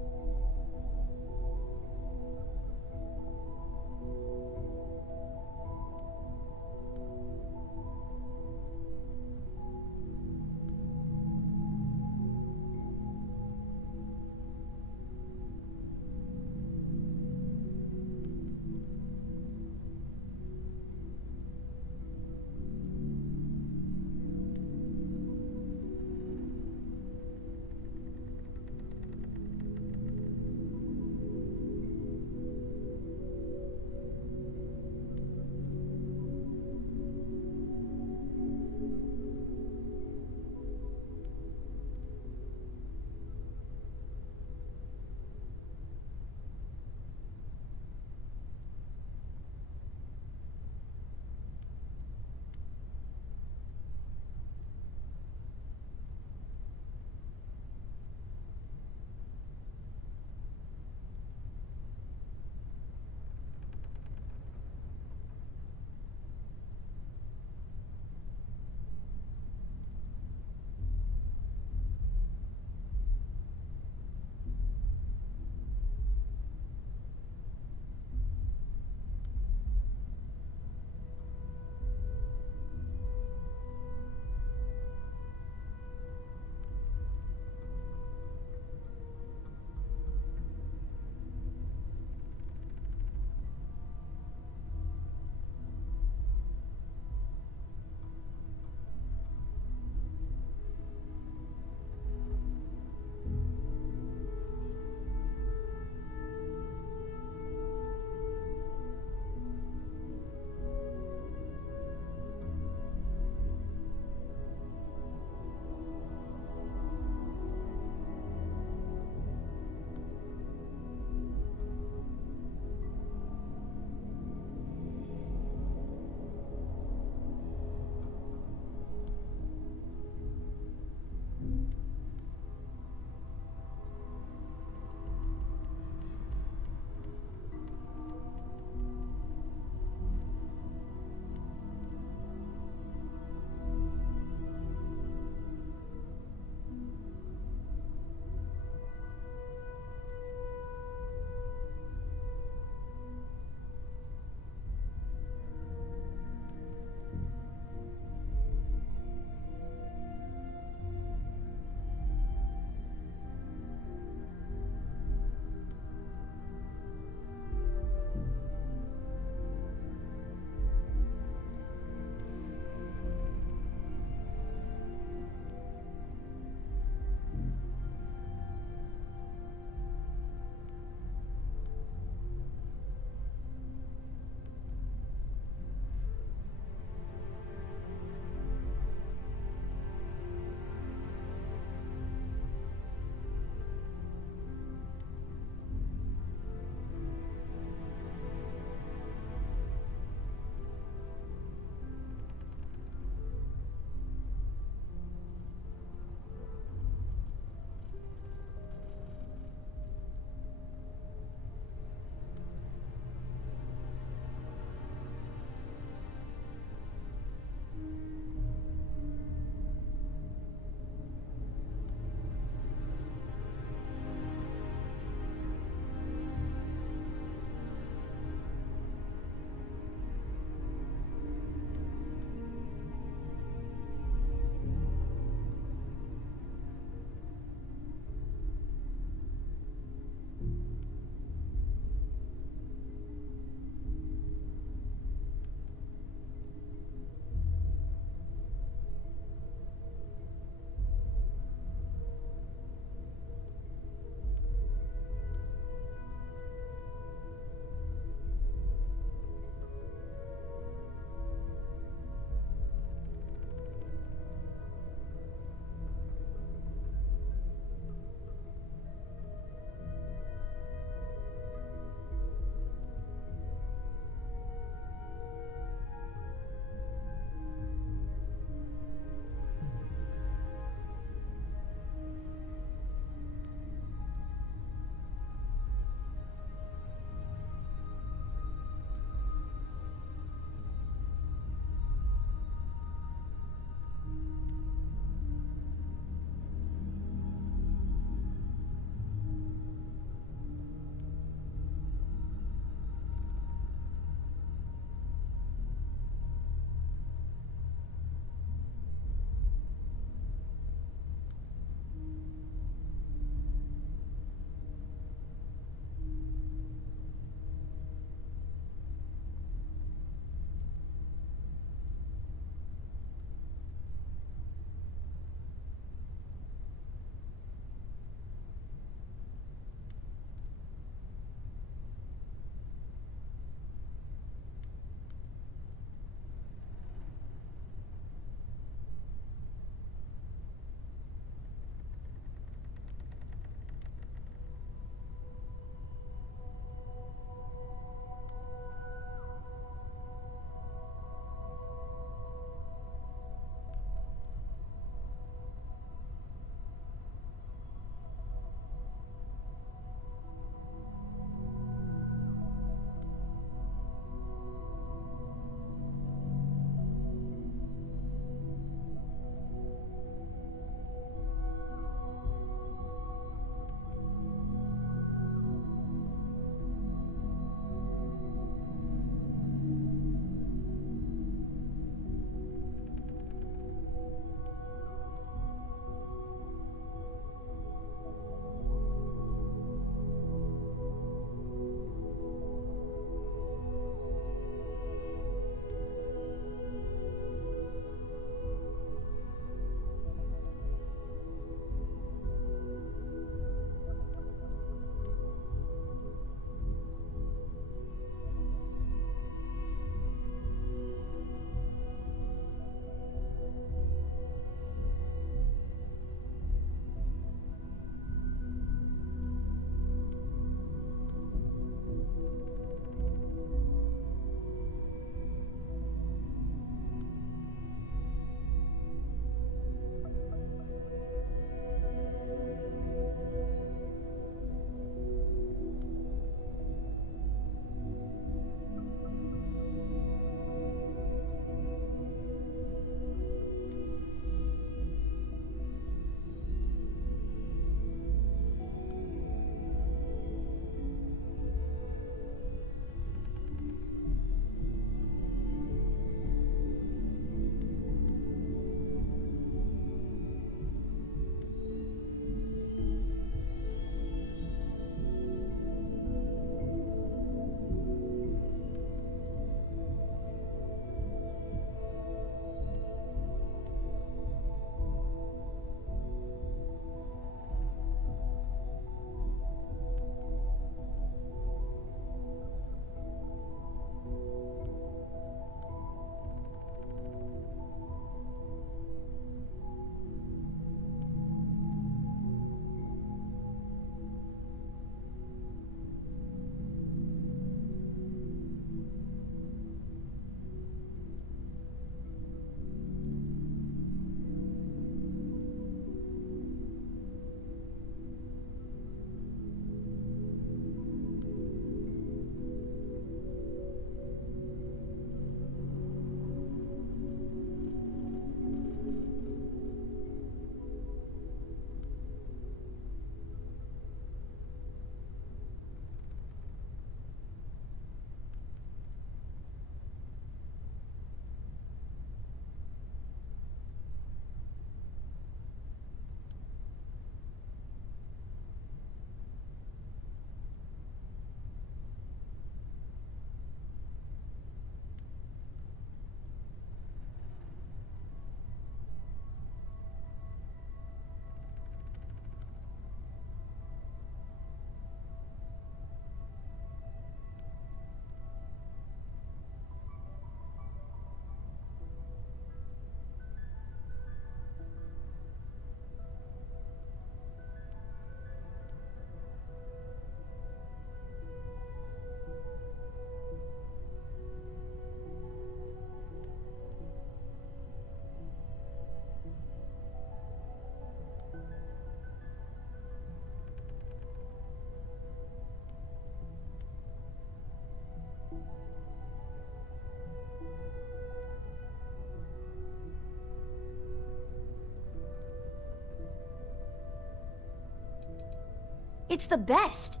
It's the best.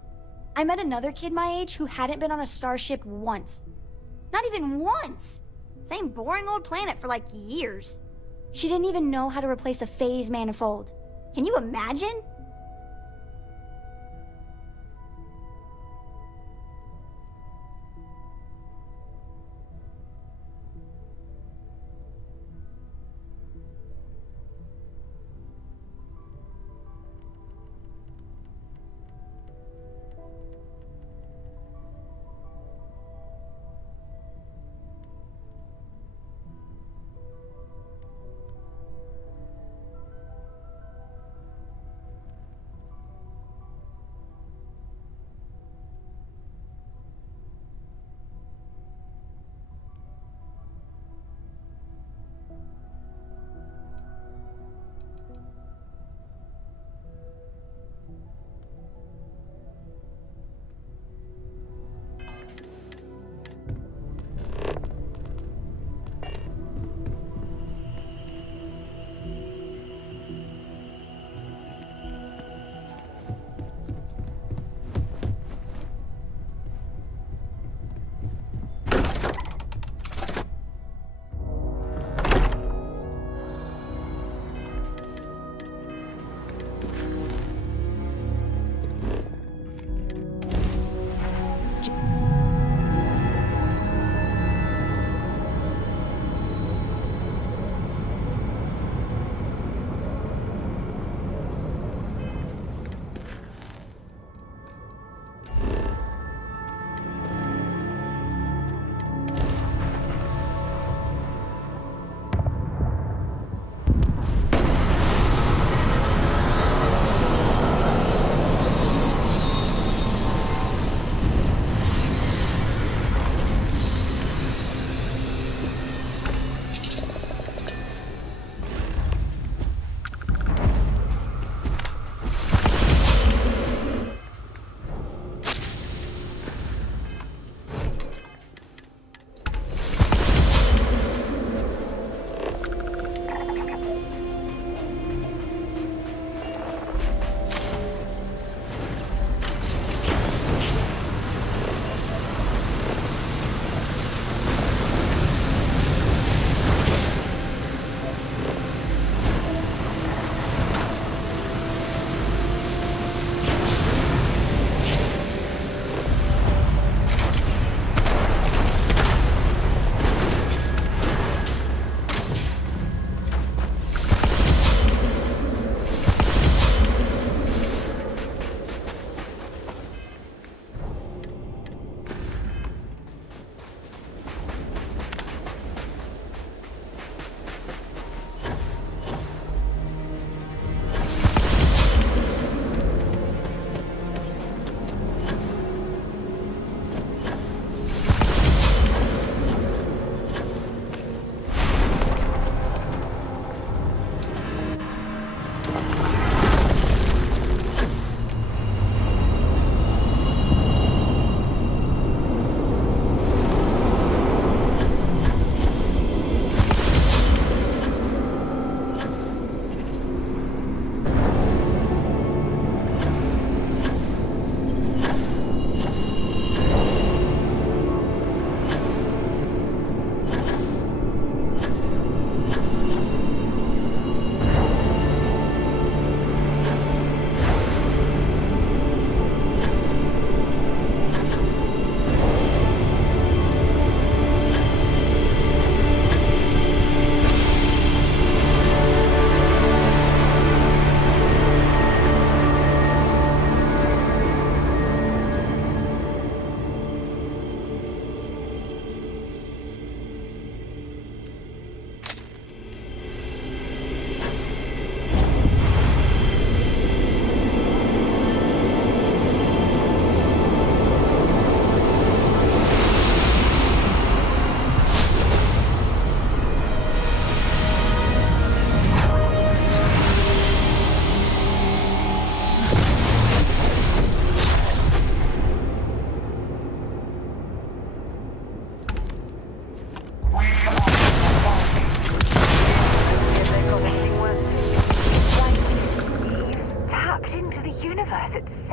I met another kid my age who hadn't been on a starship once. Not even once! Same boring old planet for like years. She didn't even know how to replace a phase manifold. Can you imagine?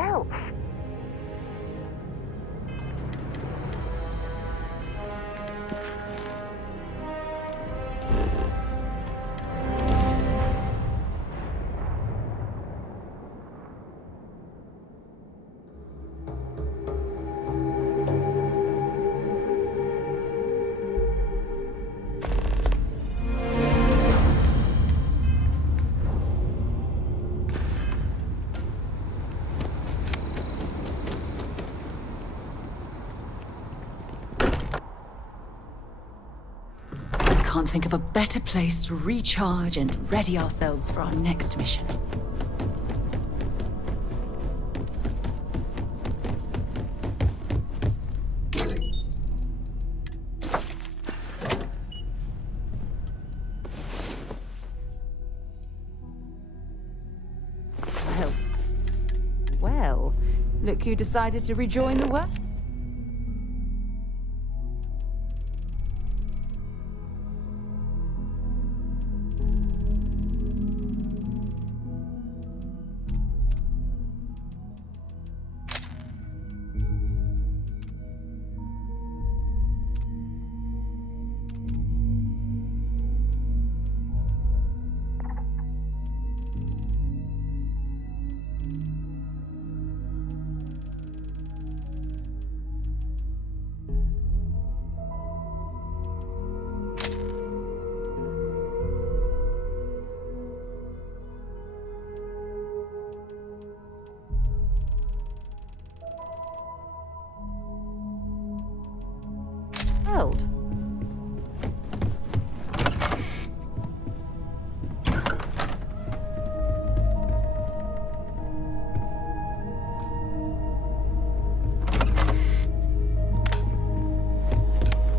health. Can't think of a better place to recharge and ready ourselves for our next mission. Well, look who decided to rejoin the work. World.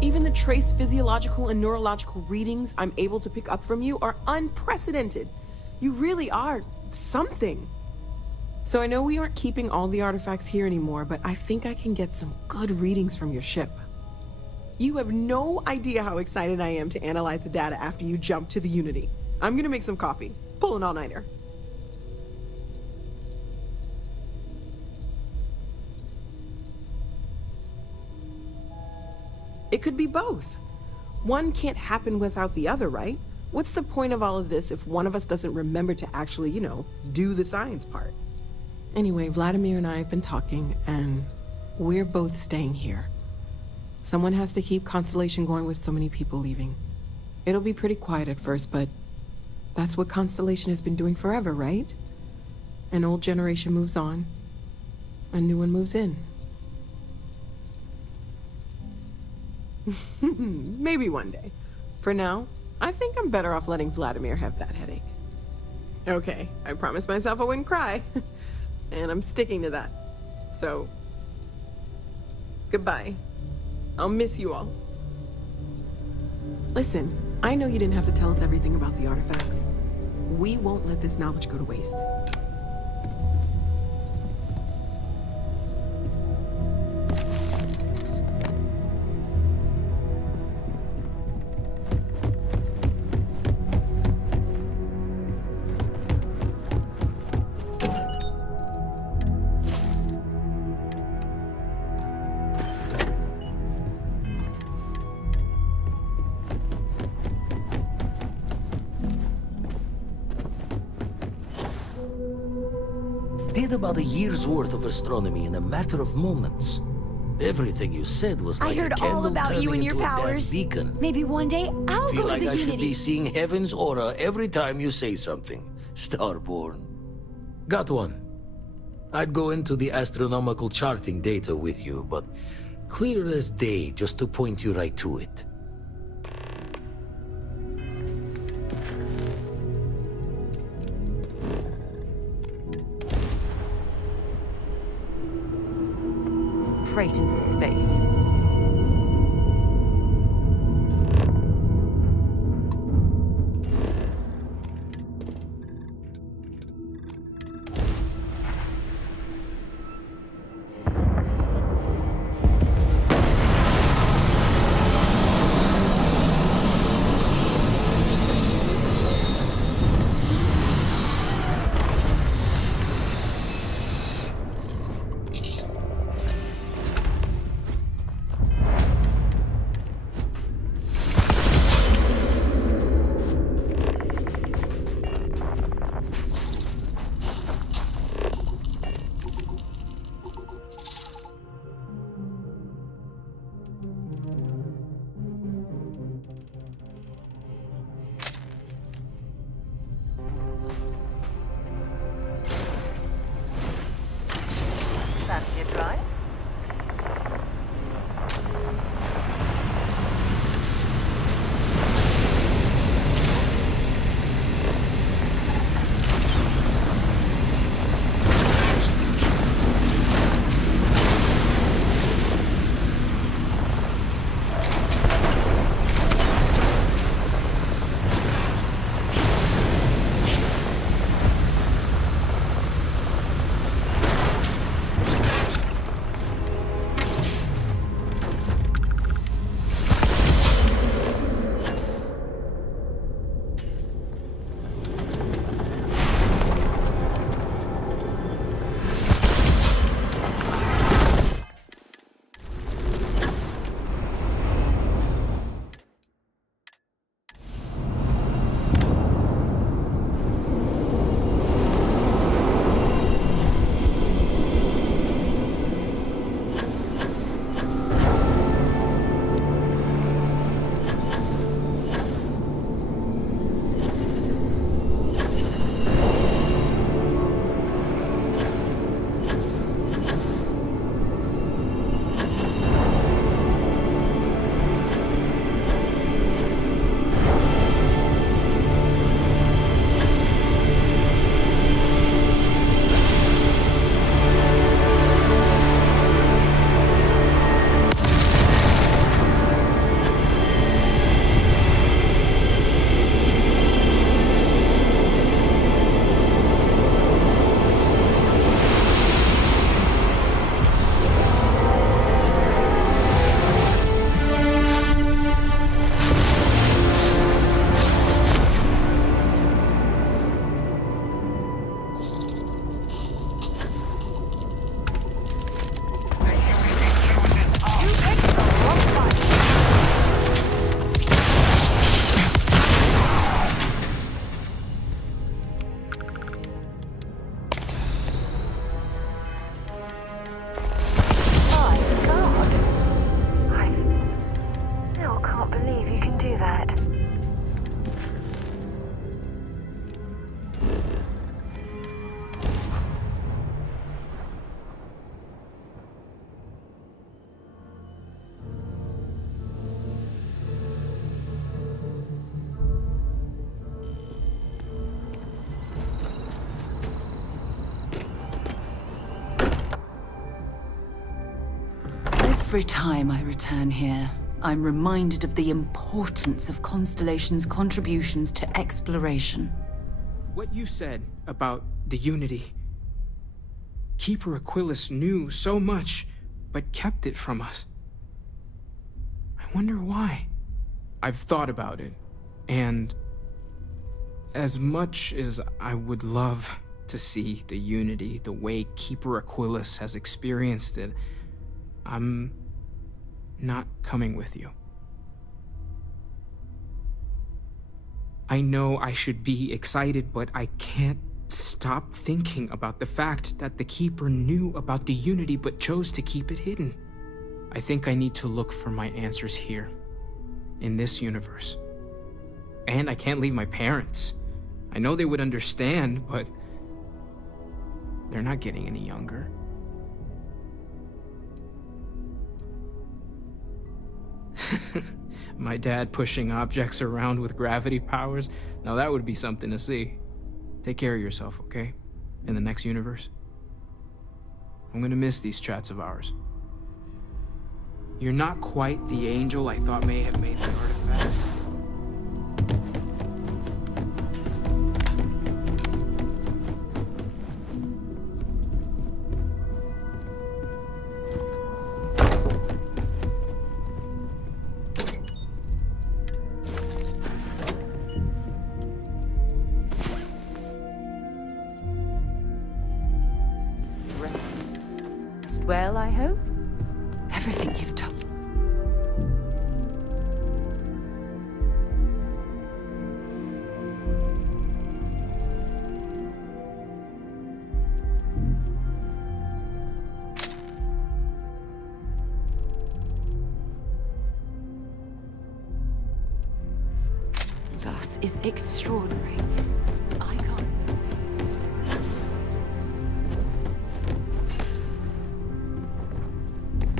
Even the trace physiological and neurological readings I'm able to pick up from you are unprecedented. You really are something. So I know we aren't keeping all the artifacts here anymore, but I think I can get some good readings from your ship. You have no idea how excited I am to analyze the data after you jump to the Unity. I'm gonna make some coffee. Pull an all-nighter. It could be both. One can't happen without the other, right? What's the point of all of this if one of us doesn't remember to actually, do the science part? Anyway, Vladimir and I have been talking, and we're both staying here. Someone has to keep Constellation going with so many people leaving. It'll be pretty quiet at first, but that's what Constellation has been doing forever, right? An old generation moves on, a new one moves in. Maybe one day. For now, I think I'm better off letting Vladimir have that headache. Okay, I promised myself I wouldn't cry. And I'm sticking to that. So, goodbye. I'll miss you all. Listen, I know you didn't have to tell us everything about the artifacts. We won't let this knowledge go to waste. Did about a year's worth of astronomy in a matter of moments. Everything you said was like I heard a candle all about you and your turning into a damn powers. beacon. Maybe one day I'll Feel go like to the I should Unity. be seeing heaven's aura every time you say something, Starborn. Got one. I'd go into the astronomical charting data with you, but clear as day just to point you right to it. Creighton base. you try? Every time I return here, I'm reminded of the importance of Constellation's contributions to exploration. What you said about the Unity. Keeper Aquilus knew so much, but kept it from us. I wonder why. I've thought about it, and as much as I would love to see the Unity the way Keeper Aquilus has experienced it, I'm not coming with you. I know I should be excited, but I can't stop thinking about the fact that the Keeper knew about the Unity but chose to keep it hidden. I think I need to look for my answers here, in this universe. And I can't leave my parents. I know they would understand, but they're not getting any younger. My dad pushing objects around with gravity powers? Now that would be something to see. Take care of yourself, okay? In the next universe. I'm gonna miss these chats of ours. You're not quite the angel I thought may have made the artifacts. Well, I hope? Everything you've told. This is extraordinary. I can't believe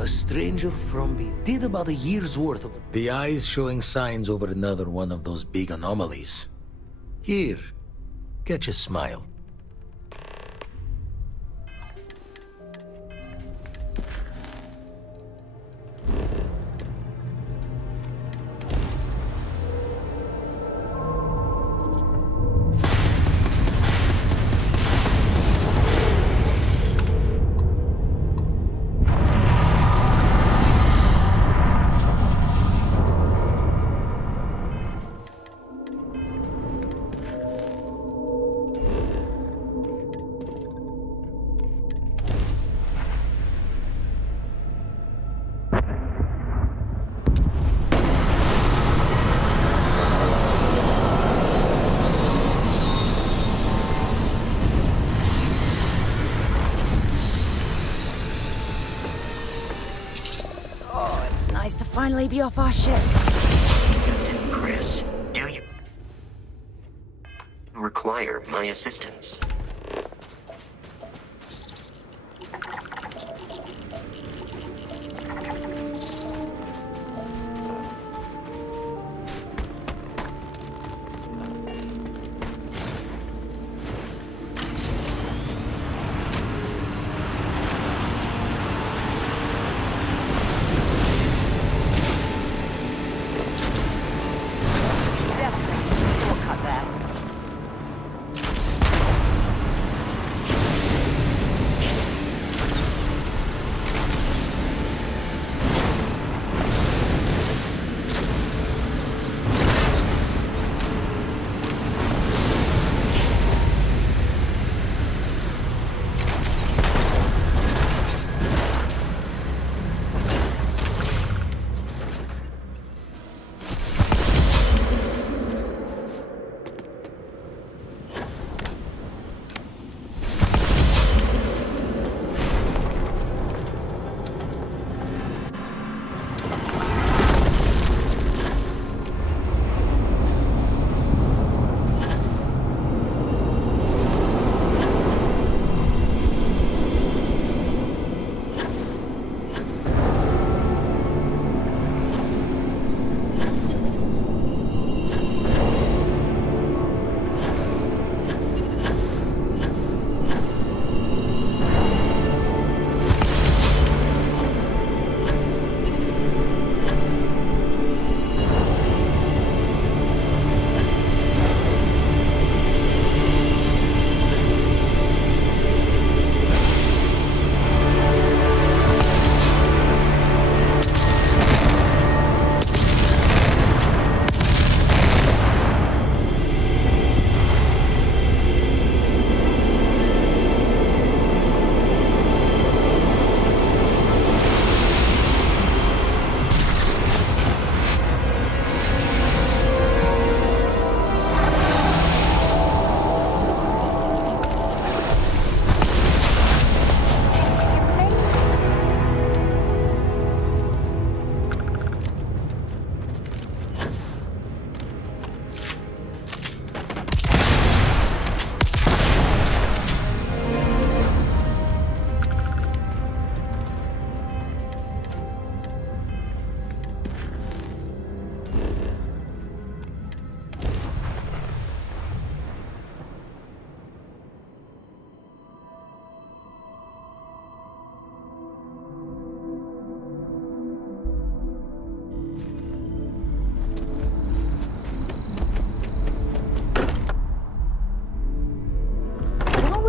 A stranger from did about a year's worth of it. The eye's showing signs over another one of those big anomalies. Here, catch a smile. To finally be off our ship. Captain Chris, do you require my assistance?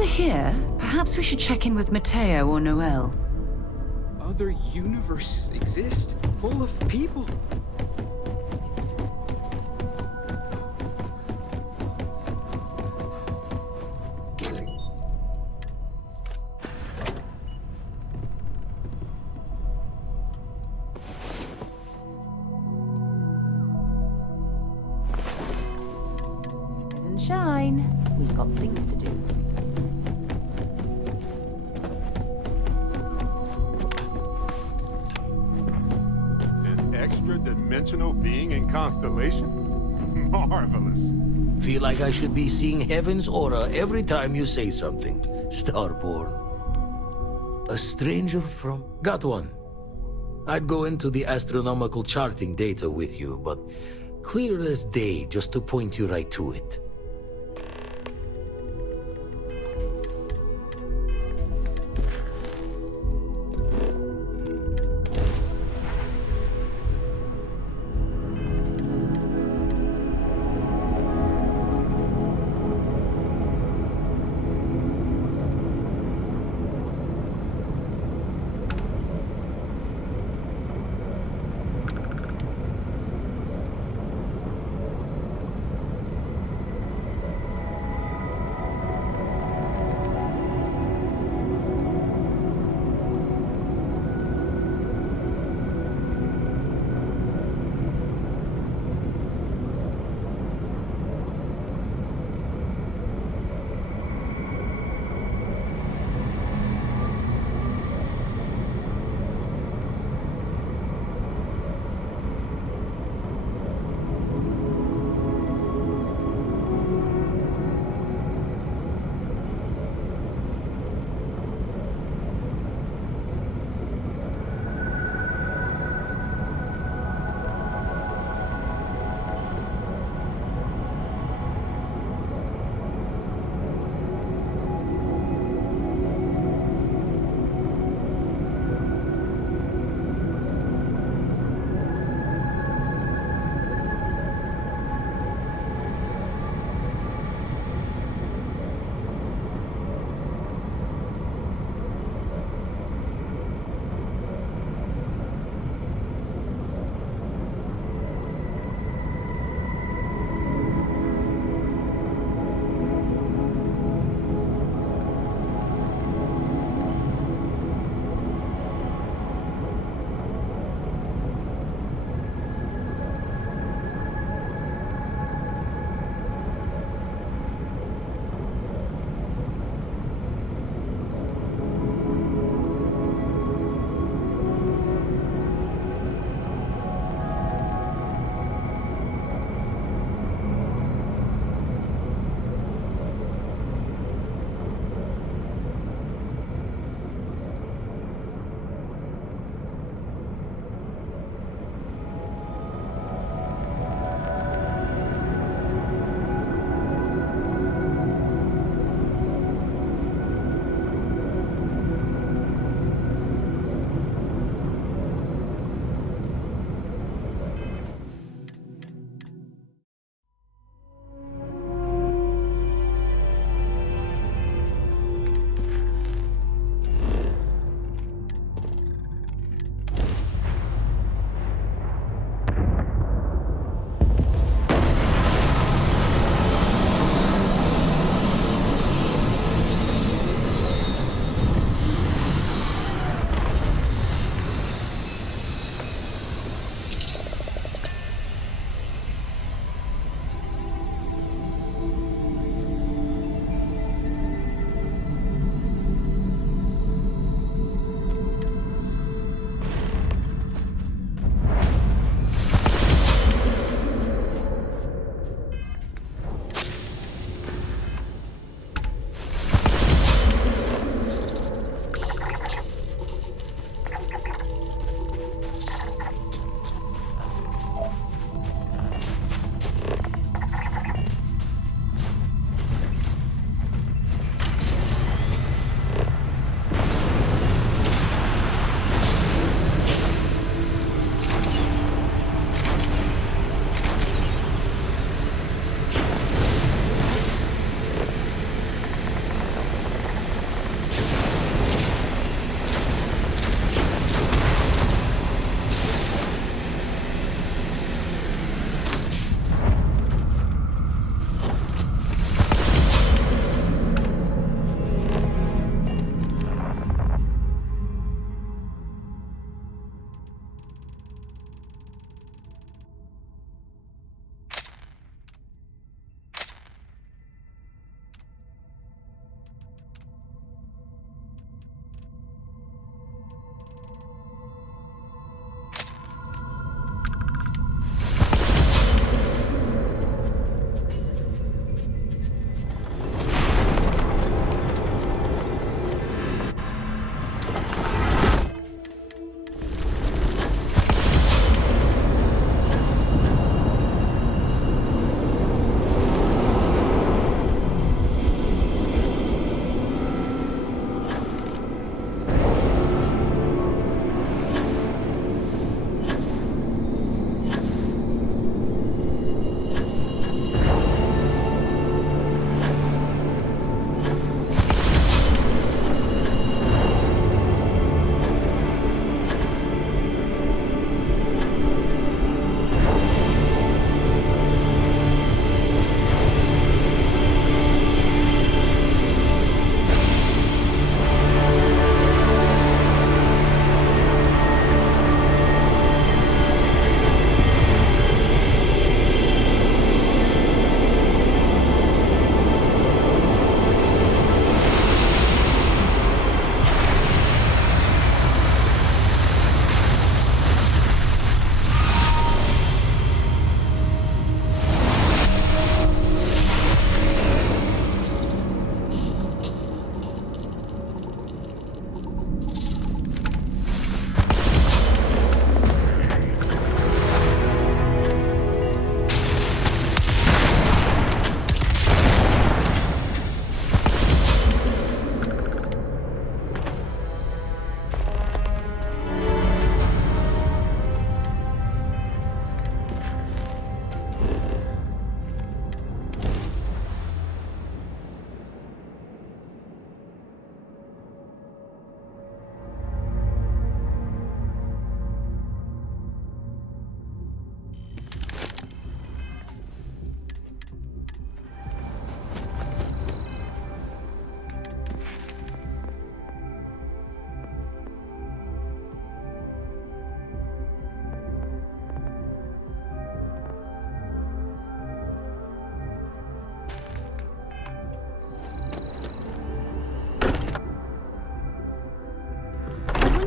Here, perhaps we should check in with Mateo or Noel. Other universes exist, full of people. Rise and shine. We've got things to do. Extra-dimensional being in constellation? Marvelous. Feel like I should be seeing heaven's aura every time you say something, Starborn. A stranger from... Got one. I'd go into the astronomical charting data with you, but clear as day just to point you right to it.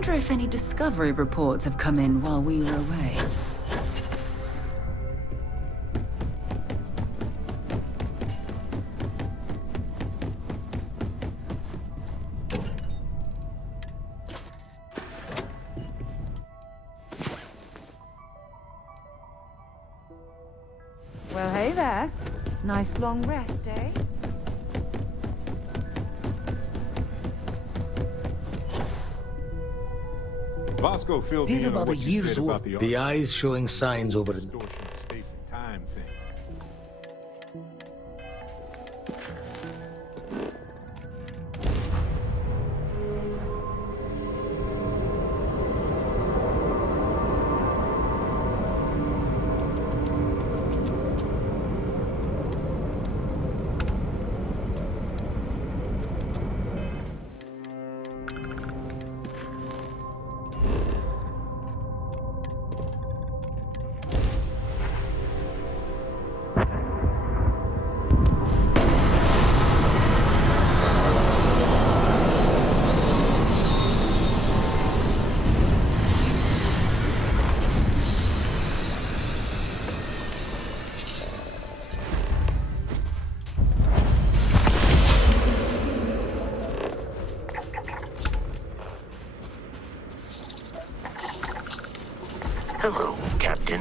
wonder if any discovery reports have come in while we were away. Well, hey there. Nice long rest, eh? Vasco filled Did me in on about a what you year's said work. about The eyes showing signs over distortion of space and time thing. Hello, Captain.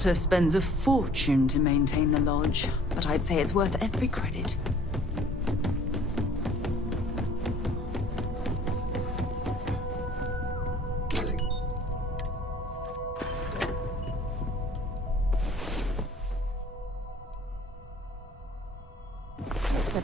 Walter spends a fortune to maintain the lodge, but I'd say it's worth every credit. It's a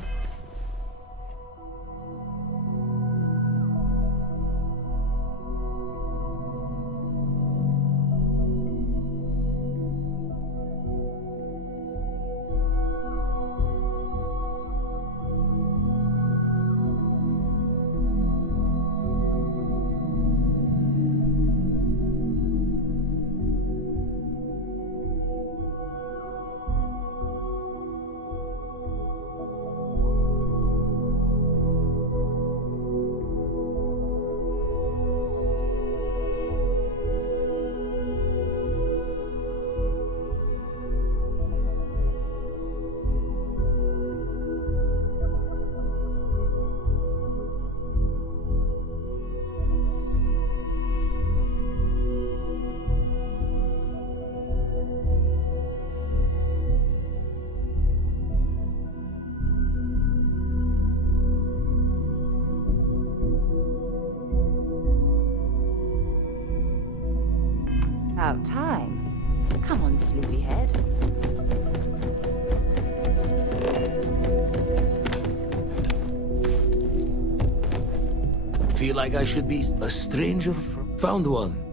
time. Come on, sleepyhead. Feel like I should be a stranger found one.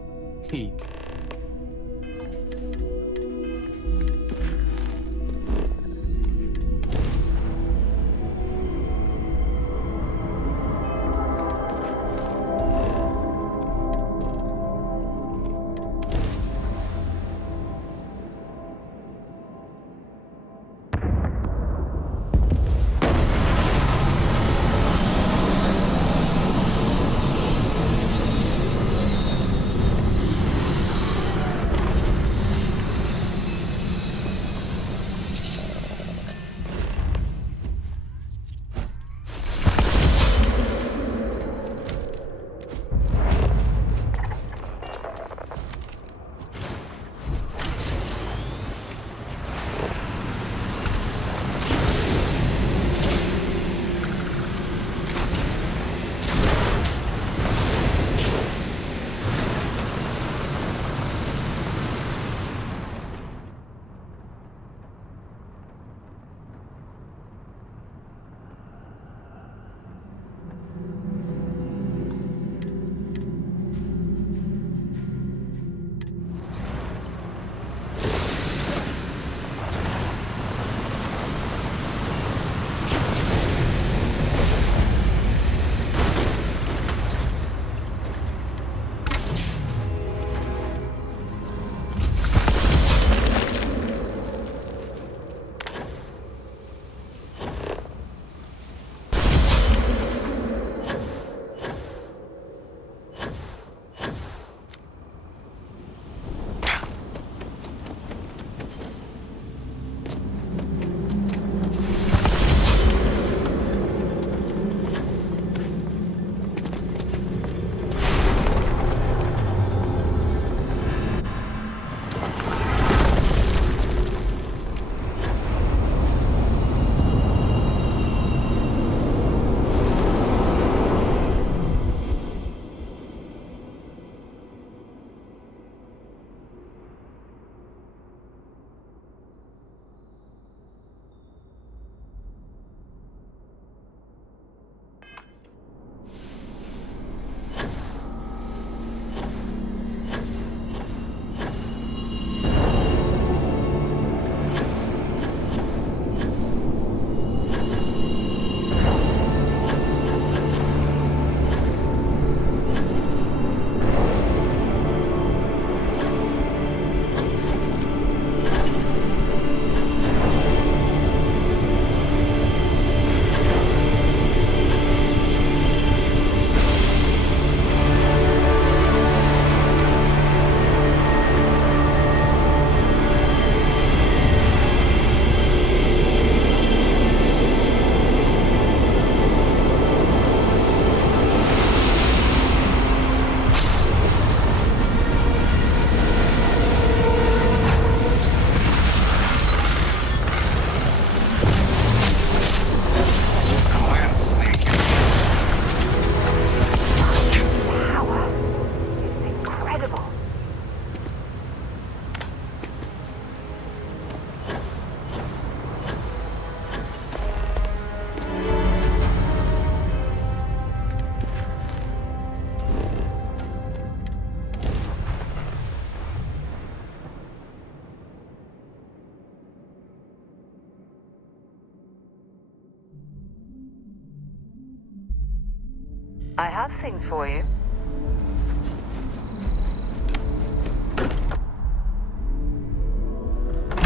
I have things for you.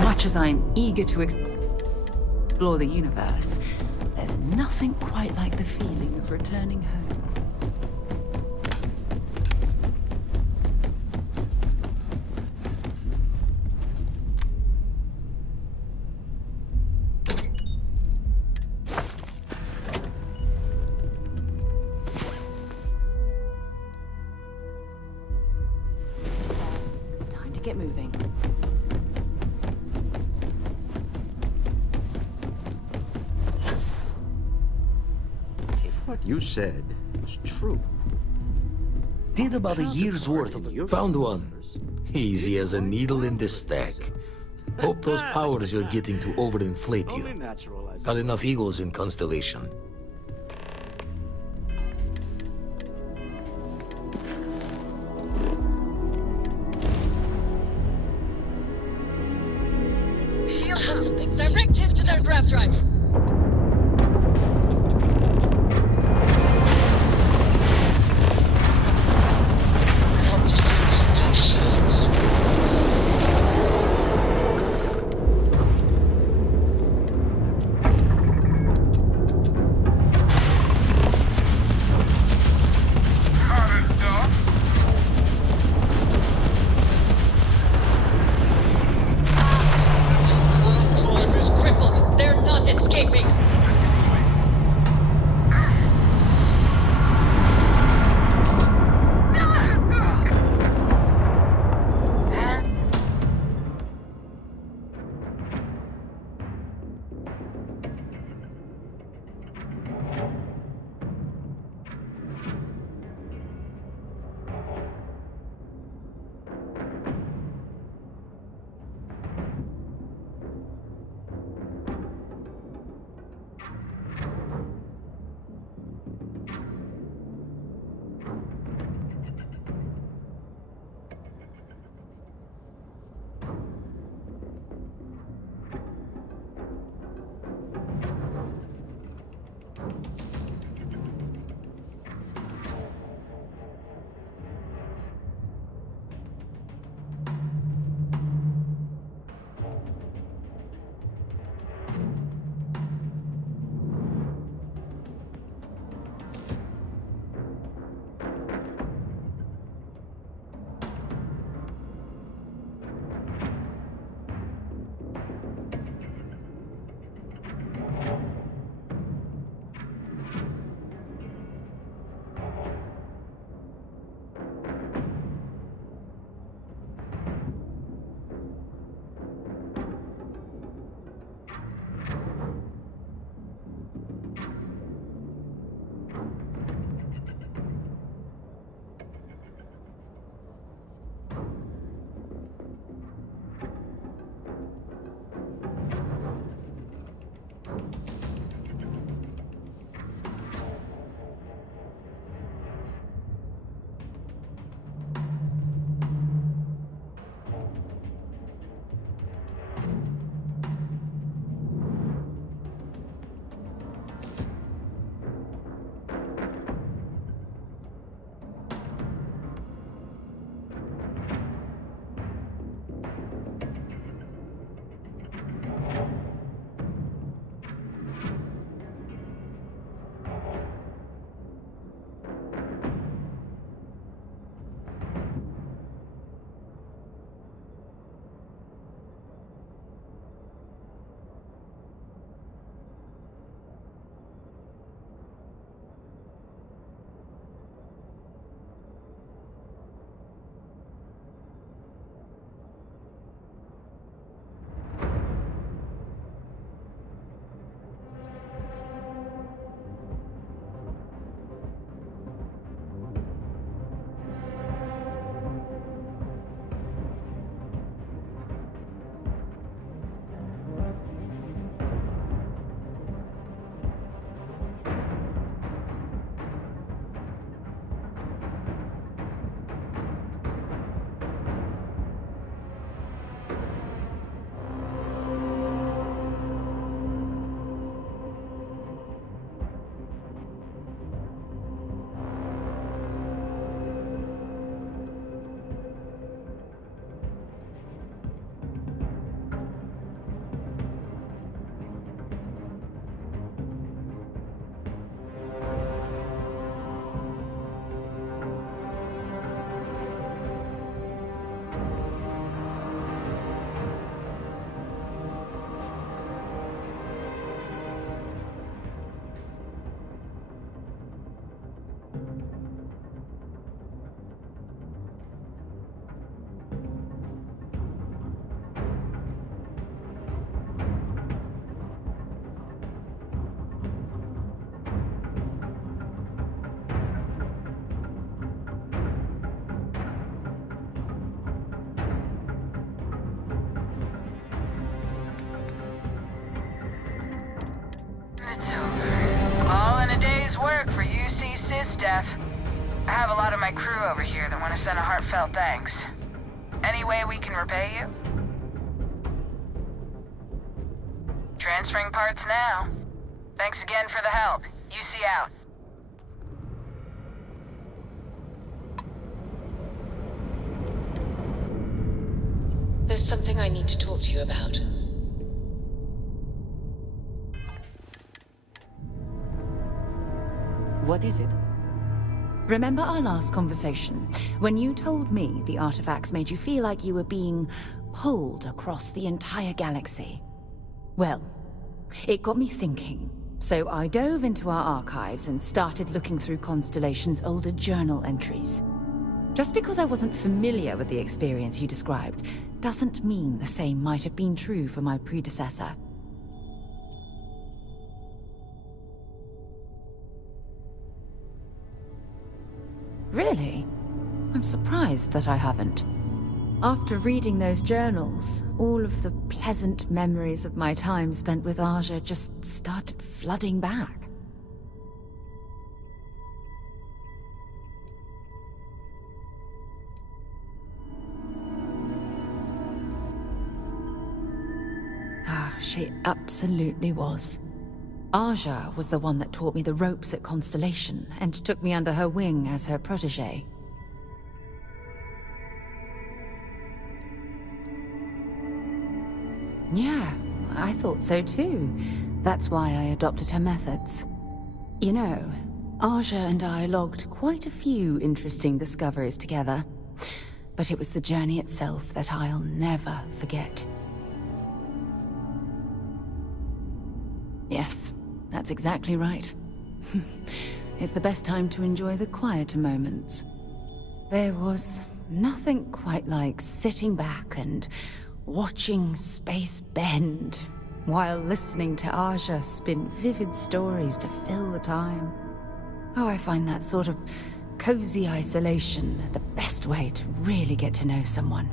Much as I'm eager to explore the universe, there's nothing quite like the feeling of returning home. Time to get moving. What you said was true. Did about a year's worth of found one. Easy as a needle in the stack. Hope those powers you're getting to overinflate you. Got enough egos in Constellation. I have something. Direct hit to their grav drive. I hope to see their shields. Enclave is crippled. They're not escaping. Steph. I have a lot of my crew over here that want to send a heartfelt thanks. Any way we can repay you? Transferring parts now. Thanks again for the help. UC out. There's something I need to talk to you about. What is it? Remember our last conversation, when you told me the artifacts made you feel like you were being pulled across the entire galaxy? Well, it got me thinking, so I dove into our archives and started looking through Constellation's older journal entries. Just because I wasn't familiar with the experience you described, doesn't mean the same might have been true for my predecessor. Really? I'm surprised that I haven't. After reading those journals, all of the pleasant memories of my time spent with Aja just started flooding back. She absolutely was. Aja was the one that taught me the ropes at Constellation and took me under her wing as her protege. Yeah, I thought so too. That's why I adopted her methods. You know, Aja and I logged quite a few interesting discoveries together, but it was the journey itself that I'll never forget. Yes, that's exactly right. It's the best time to enjoy the quieter moments. There was nothing quite like sitting back and watching space bend while listening to Aja spin vivid stories to fill the time. Oh, I find that sort of cozy isolation the best way to really get to know someone.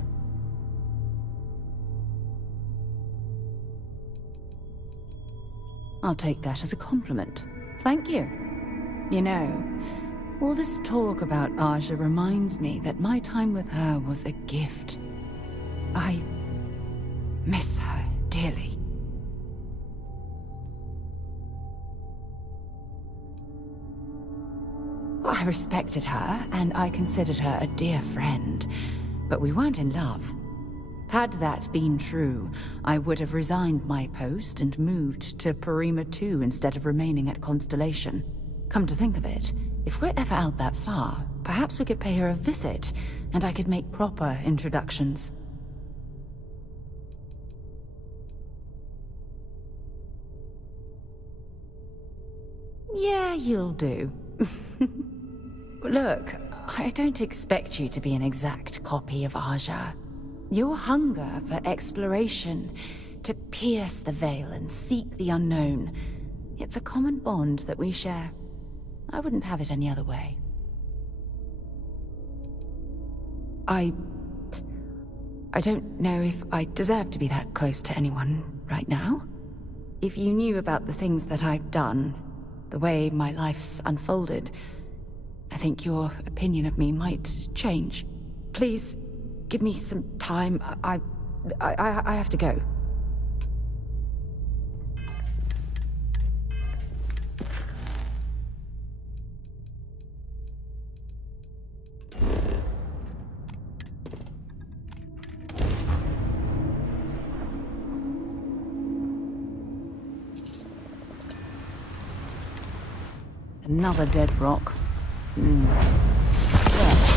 I'll take that as a compliment. Thank you. You know, all this talk about Aja reminds me that my time with her was a gift. I miss her dearly. I respected her, and I considered her a dear friend, but we weren't in love. Had that been true, I would have resigned my post and moved to Parima 2 instead of remaining at Constellation. Come to think of it, if we're ever out that far, perhaps we could pay her a visit, and I could make proper introductions. Yeah, you'll do. Look, I don't expect you to be an exact copy of Aja. Your hunger for exploration, to pierce the veil and seek the unknown, it's a common bond that we share. I wouldn't have it any other way. I don't know if I deserve to be that close to anyone right now. If you knew about the things that I've done, the way my life's unfolded, I think your opinion of me might change. Please, give me some time. I have to go. Another dead rock. Well,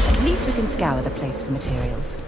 at least we can scour the place for materials.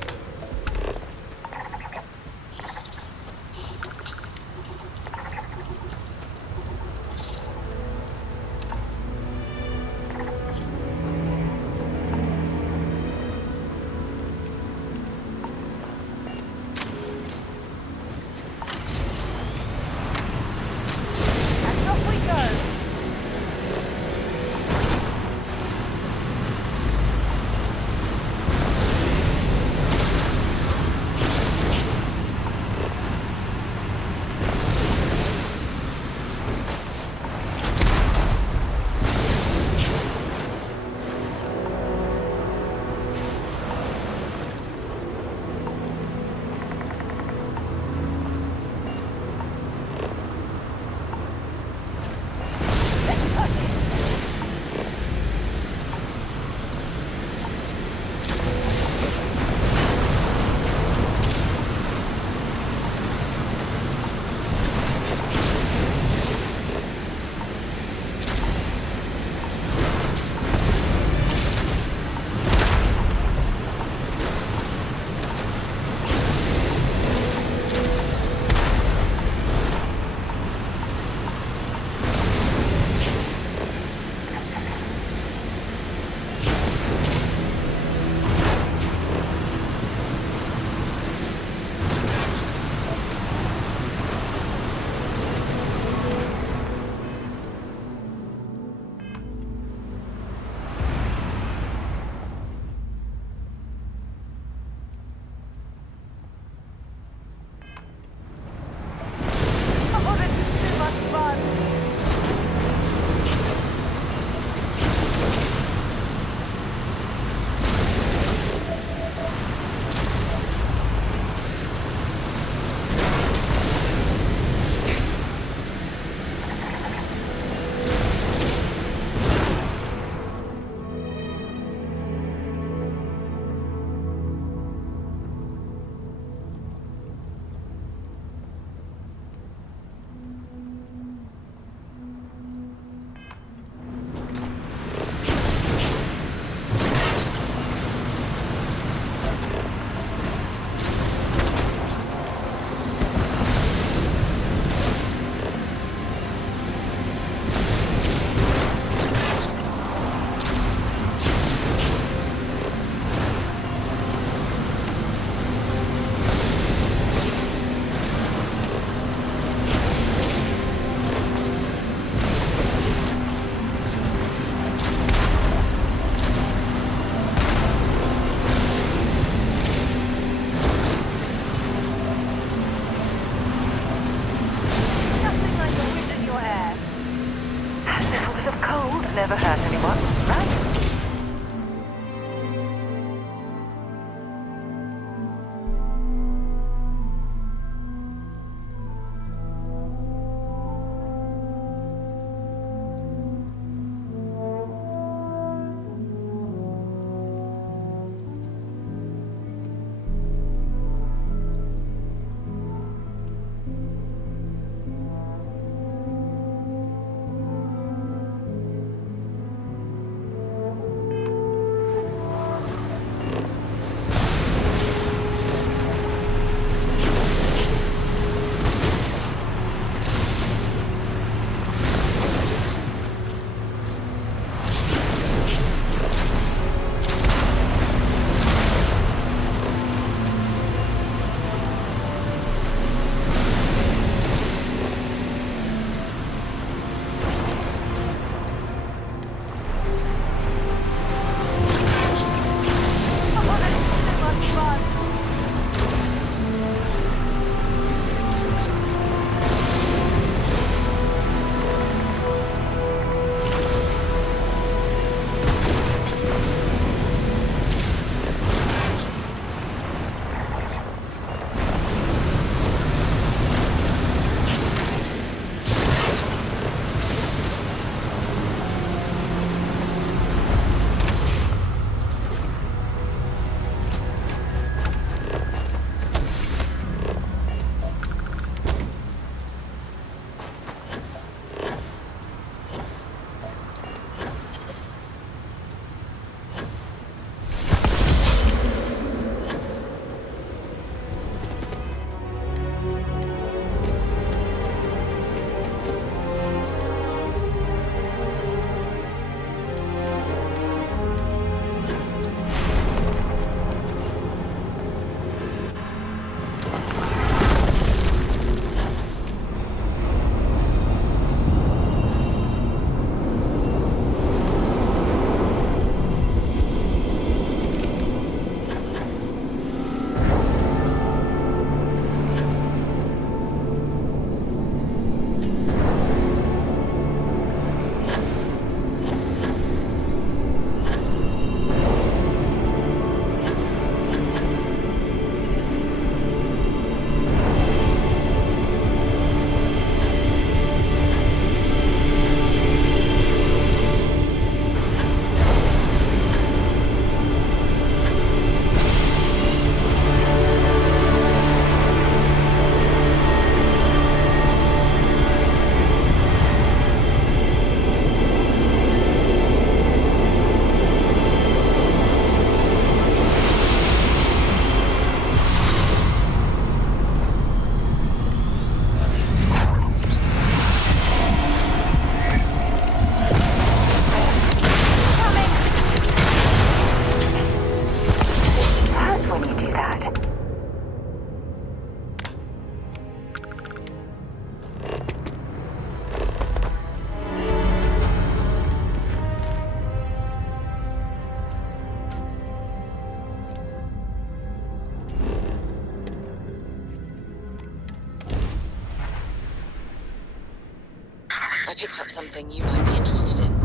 I picked up something you might be interested in.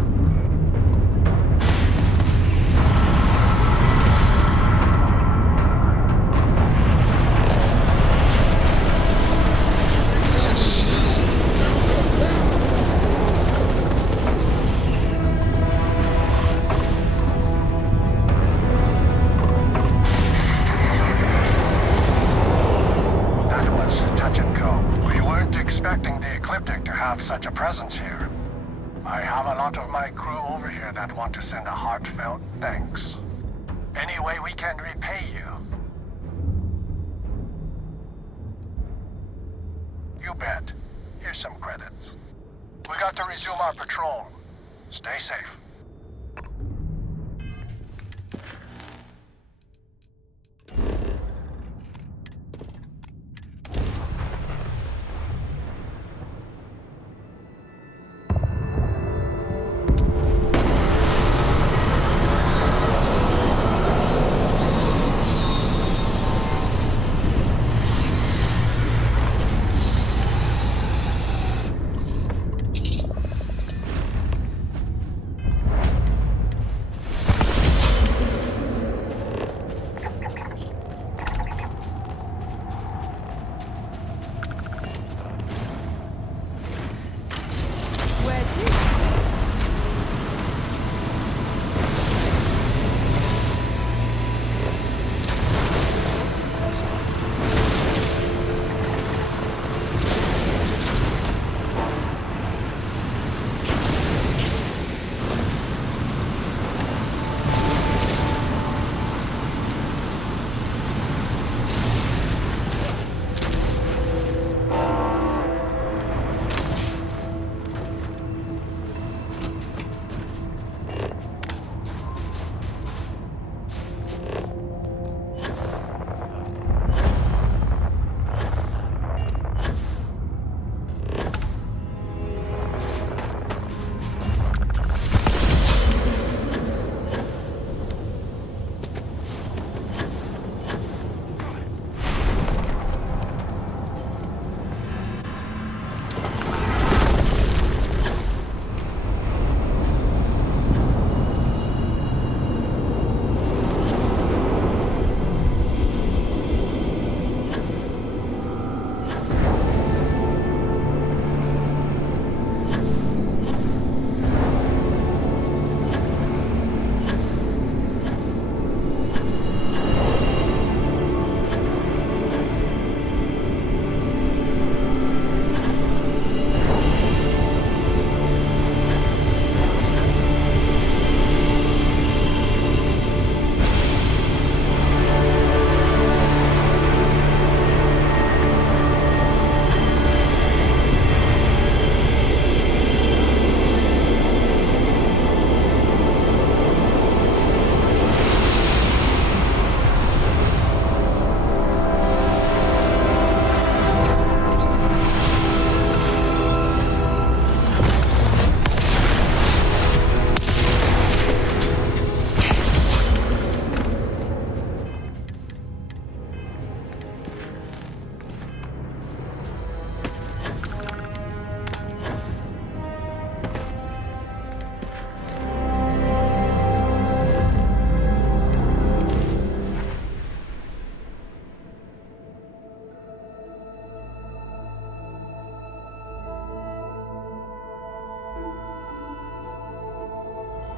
Such a presence here. I have a lot of my crew over here that want to send a heartfelt thanks. Any way we can repay you? You bet. Here's some credits. We got to resume our patrol. Stay safe.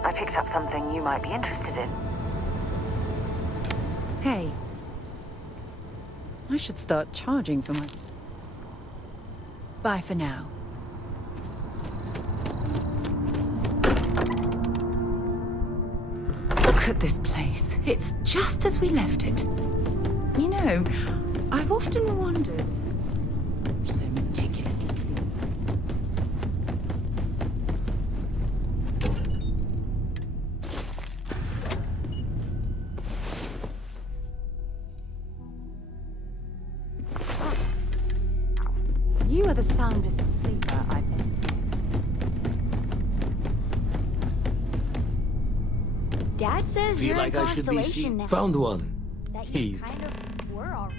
I picked up something you might be interested in. Hey. I should start charging for my... Bye for now. Look at this place. It's just as we left it. You know, I've often wondered... So meticulously. You are the soundest sleeper I've ever seen. Dad says Feel you're like in I should be Constellation now. found one. That you kind of were already.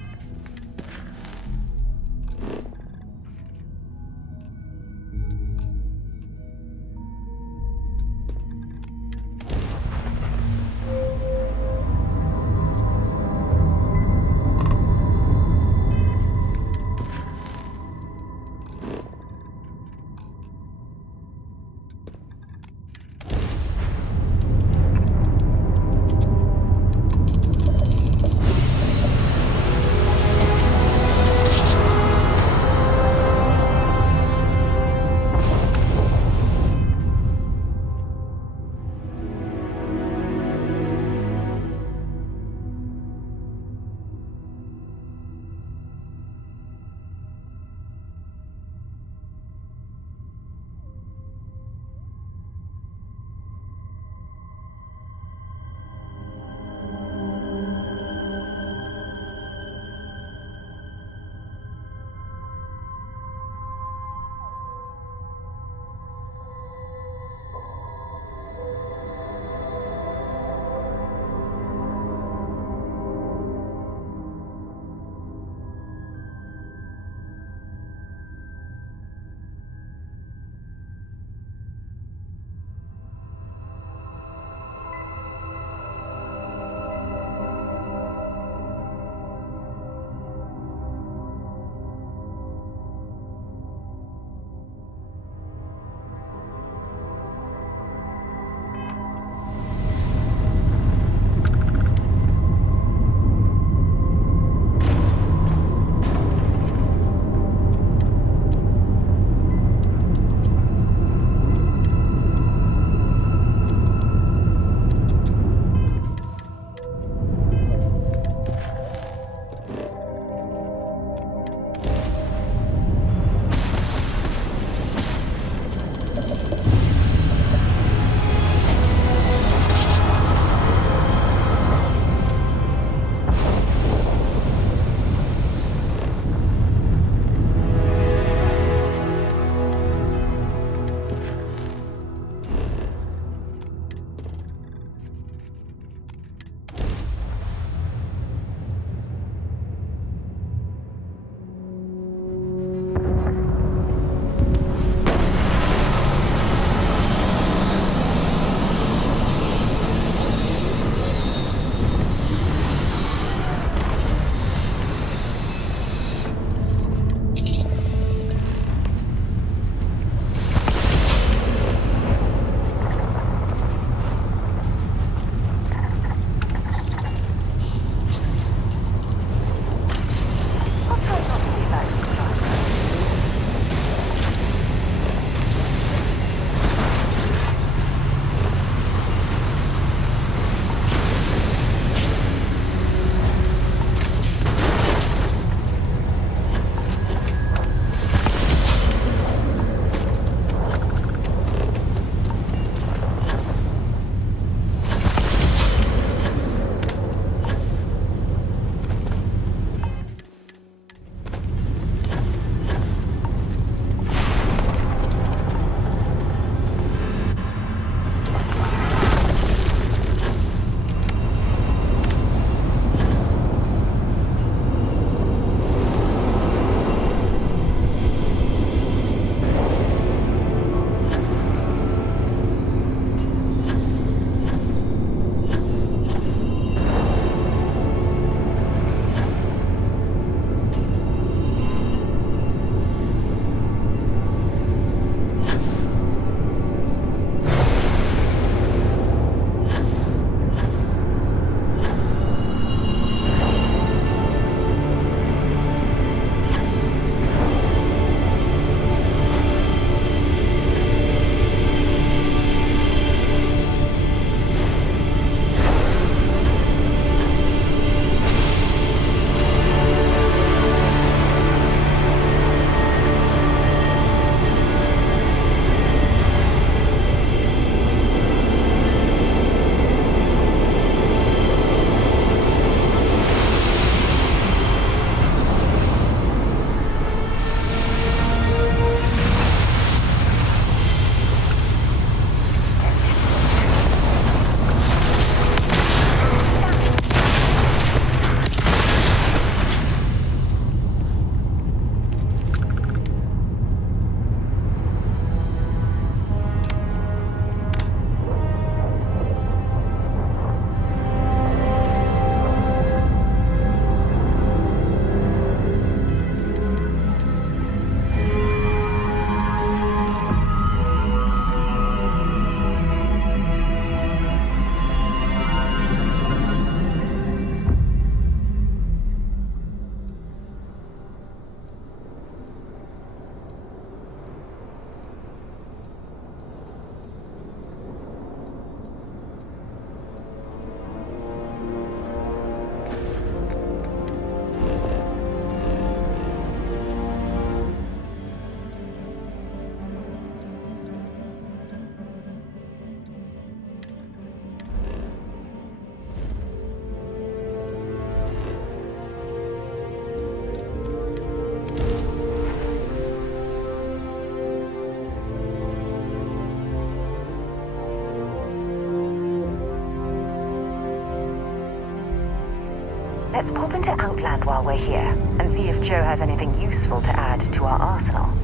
Let's pop into Outland while we're here, and see if Joe has anything useful to add to our arsenal.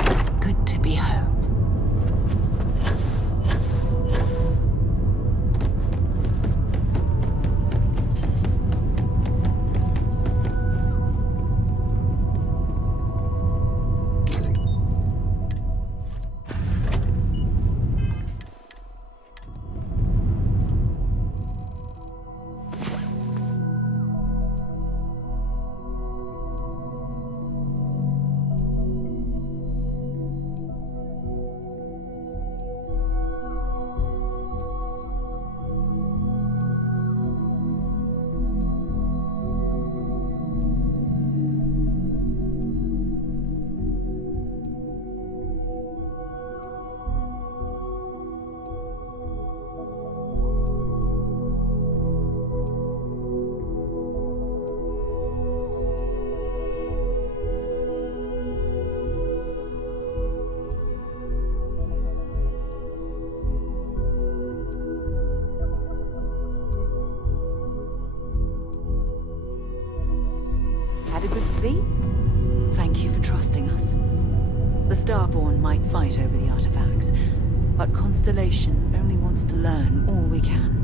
It's good to be home. Had a good sleep? Thank you for trusting us. The Starborn might fight over the artifacts, but Constellation only wants to learn all we can.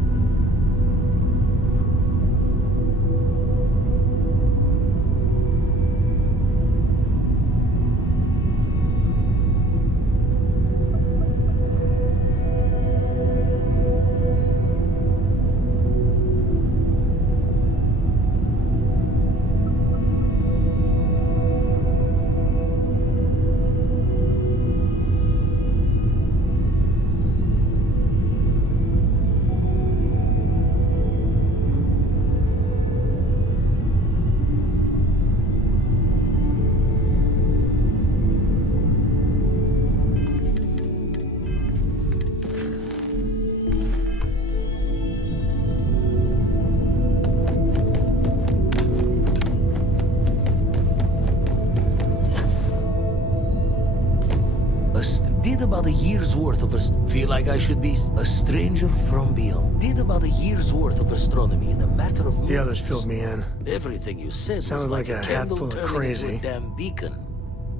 Did about a year's worth of feel like I should be a stranger from beyond. Did about a year's worth of astronomy in a matter of months. The others filled me in. Everything you said Sounded was like a candle hatful of turning crazy. into a damn beacon.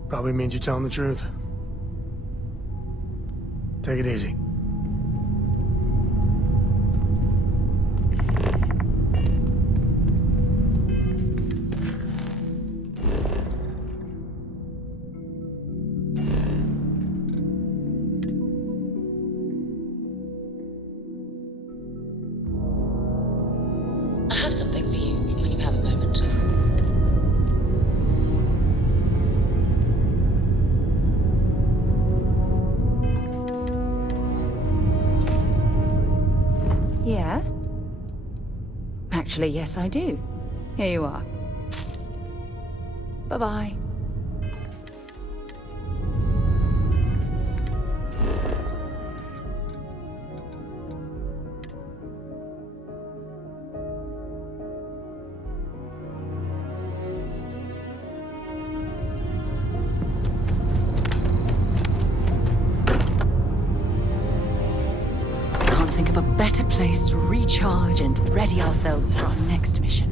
Probably means you're telling the truth. Take it easy. I have something for you when you have a moment. Yeah? Actually, yes, I do. Here you are. Bye-bye. Can't think of a better place to recharge and ready ourselves for our next mission.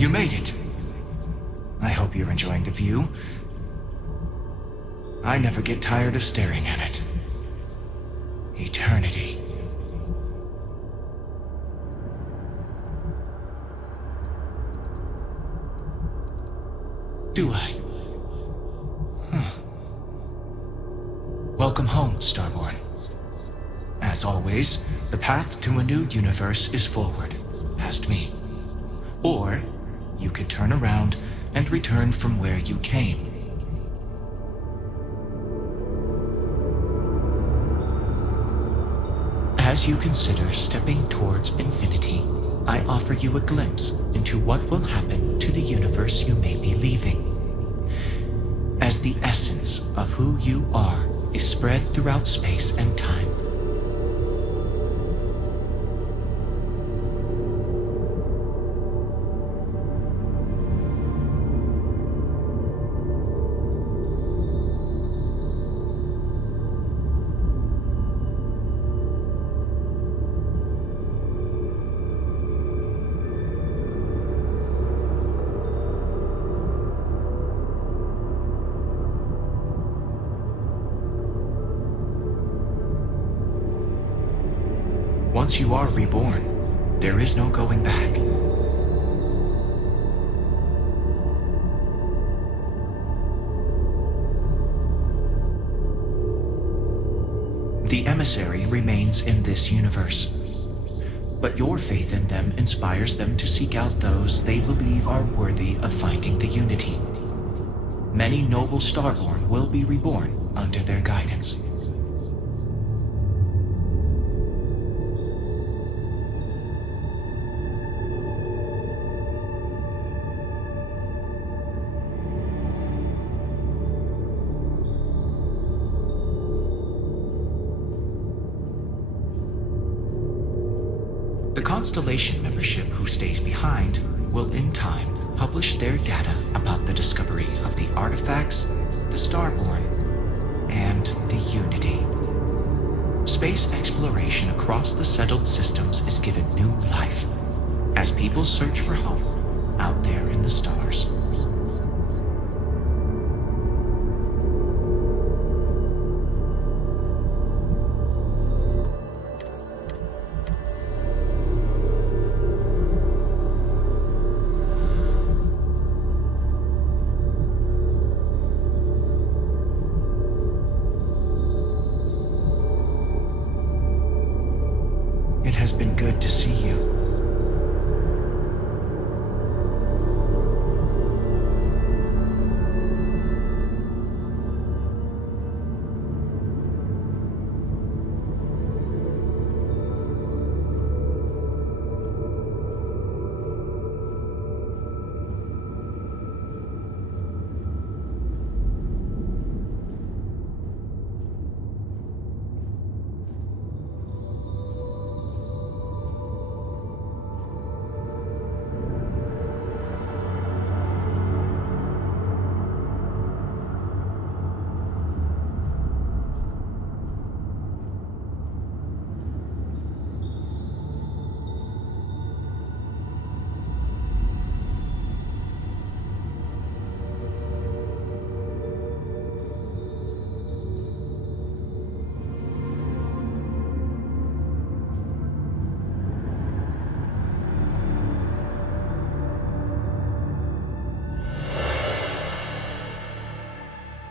You made it. I hope you're enjoying the view. I never get tired of staring at it. Eternity. Do I? Huh. Welcome home, Starborn. As always, the path to a new universe is forward, past me. Or, you could turn around and return from where you came. As you consider stepping towards infinity, I offer you a glimpse into what will happen to the universe you may be leaving. As the essence of who you are is spread throughout space and time. Once you are reborn, there is no going back. The emissary remains in this universe, but your faith in them inspires them to seek out those they believe are worthy of finding the unity. Many noble Starborn will be reborn under their guidance. The Constellation membership who stays behind will in time publish their data about the discovery of the artifacts, the Starborn, and the Unity. Space exploration across the settled systems is given new life as people search for hope out there in the stars. It has been good to see you.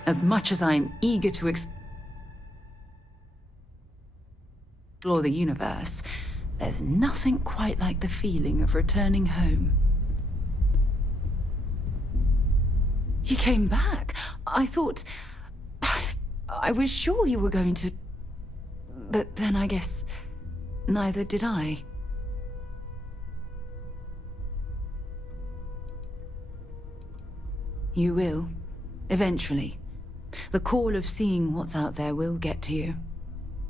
As much as I'm eager to explore the universe, there's nothing quite like the feeling of returning home. You came back. I thought... I was sure you were going to... But then I guess neither did I. You will, eventually. The call of seeing what's out there will get to you.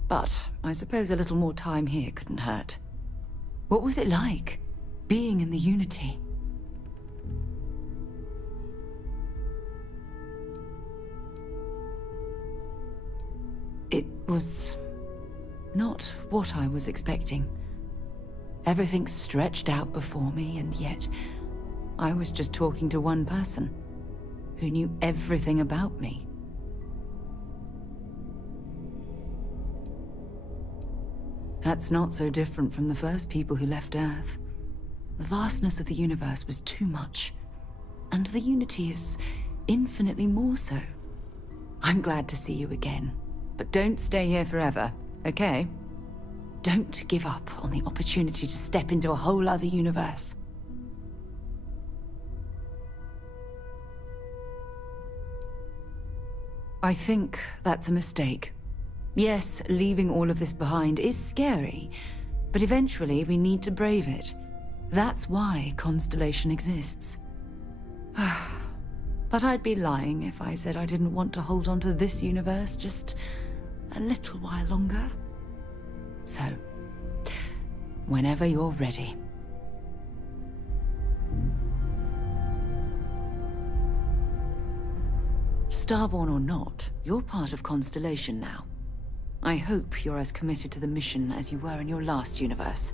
But I suppose a little more time here couldn't hurt. What was it like, being in the Unity? It was not what I was expecting. Everything stretched out before me, and yet I was just talking to one person who knew everything about me. That's not so different from the first people who left Earth. The vastness of the universe was too much, and the unity is infinitely more so. I'm glad to see you again, but don't stay here forever, okay? Don't give up on the opportunity to step into a whole other universe. I think that's a mistake. Yes, leaving all of this behind is scary, but eventually we need to brave it. That's why Constellation exists. But I'd be lying if I said I didn't want to hold on to this universe just a little while longer. So, whenever you're ready. Starborn or not, you're part of Constellation now. I hope you're as committed to the mission as you were in your last universe.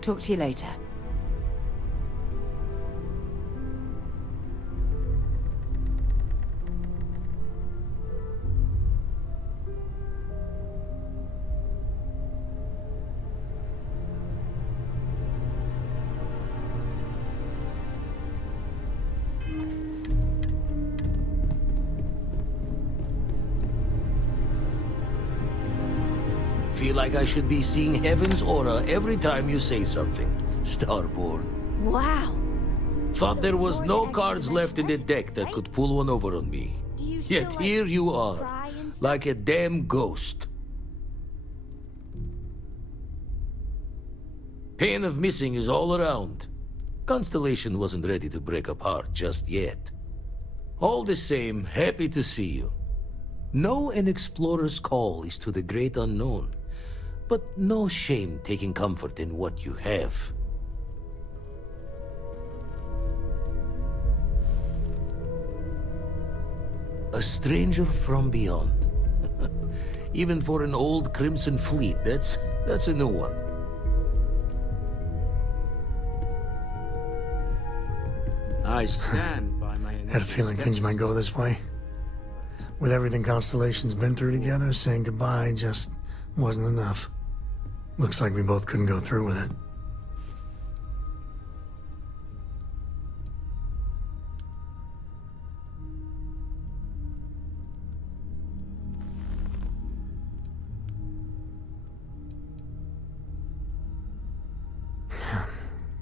Talk to you later. Feel like I should be seeing heaven's aura every time you say something, Starborn. Wow. Thought there was no cards left in the deck that could pull one over on me. Yet here you are, like a damn ghost. Pain of missing is all around. Constellation wasn't ready to break apart just yet. All the same, happy to see you. Know an explorer's call is to the great unknown, but no shame taking comfort in what you have. A stranger from beyond. Even for an old Crimson Fleet, that's a new one. I stand by my... Had a feeling things might go this way. With everything Constellation's been through together, saying goodbye just wasn't enough. Looks like we both couldn't go through with it.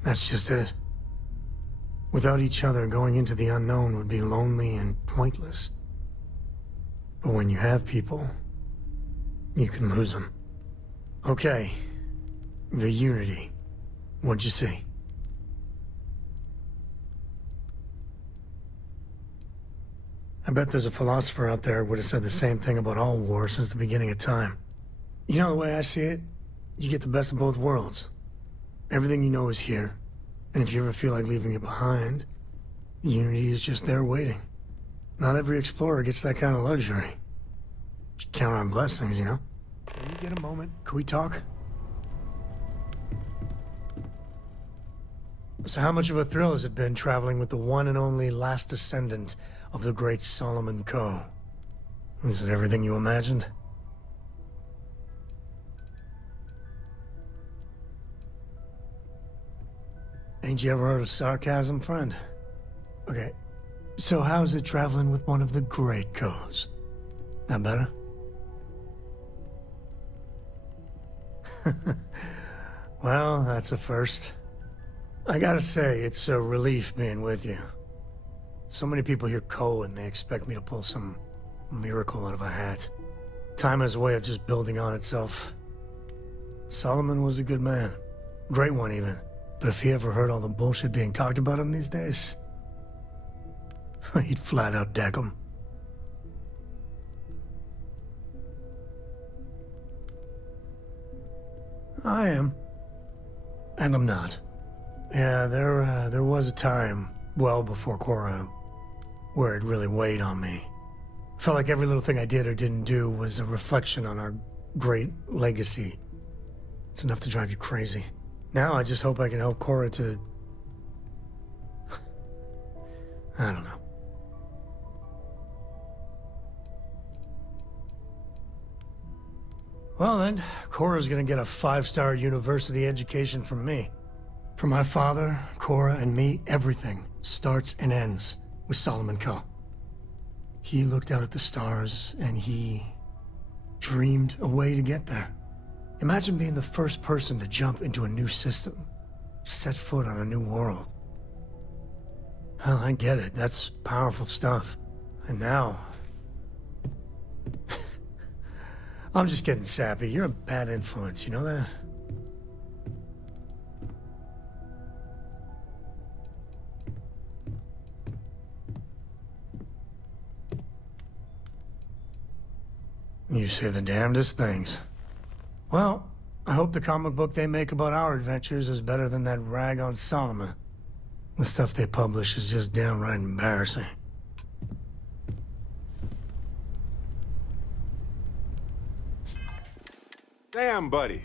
That's just it. Without each other, going into the unknown would be lonely and pointless. But when you have people, you can lose them. Okay. The Unity. What'd you see? I bet there's a philosopher out there who would have said the same thing about all war since the beginning of time. You know the way I see it? You get the best of both worlds. Everything you know is here. And if you ever feel like leaving it behind, Unity is just there waiting. Not every explorer gets that kind of luxury. Just count on blessings, you know? Can you get a moment? Can we talk? So how much of a thrill has it been traveling with the one and only last descendant of the great Solomon Coe? Is it everything you imagined? Ain't you ever heard of sarcasm, friend? Okay, so how's it traveling with one of the great Coes? That better? Well, that's a first. I gotta say, it's a relief being with you. So many people hear Coe and they expect me to pull some miracle out of a hat. Time has a way of just building on itself. Solomon was a good man. Great one, even. But if he ever heard all the bullshit being talked about him these days, he'd flat out deck him. I am. And I'm not. Yeah, there was a time, well before Korra, where it really weighed on me. Felt like every little thing I did or didn't do was a reflection on our great legacy. It's enough to drive you crazy. Now I just hope I can help Cora to... I don't know. Well then, Cora's gonna get a 5-star university education from me. For my father, Cora, and me, everything starts and ends with Solomon Coe. He looked out at the stars, and he dreamed a way to get there. Imagine being the first person to jump into a new system, set foot on a new world. Well, I get it. That's powerful stuff. And now... I'm just getting sappy. You're a bad influence, you know that? You say the damnedest things. Well, I hope the comic book they make about our adventures is better than that rag on Solomon. The stuff they publish is just downright embarrassing. Damn, buddy.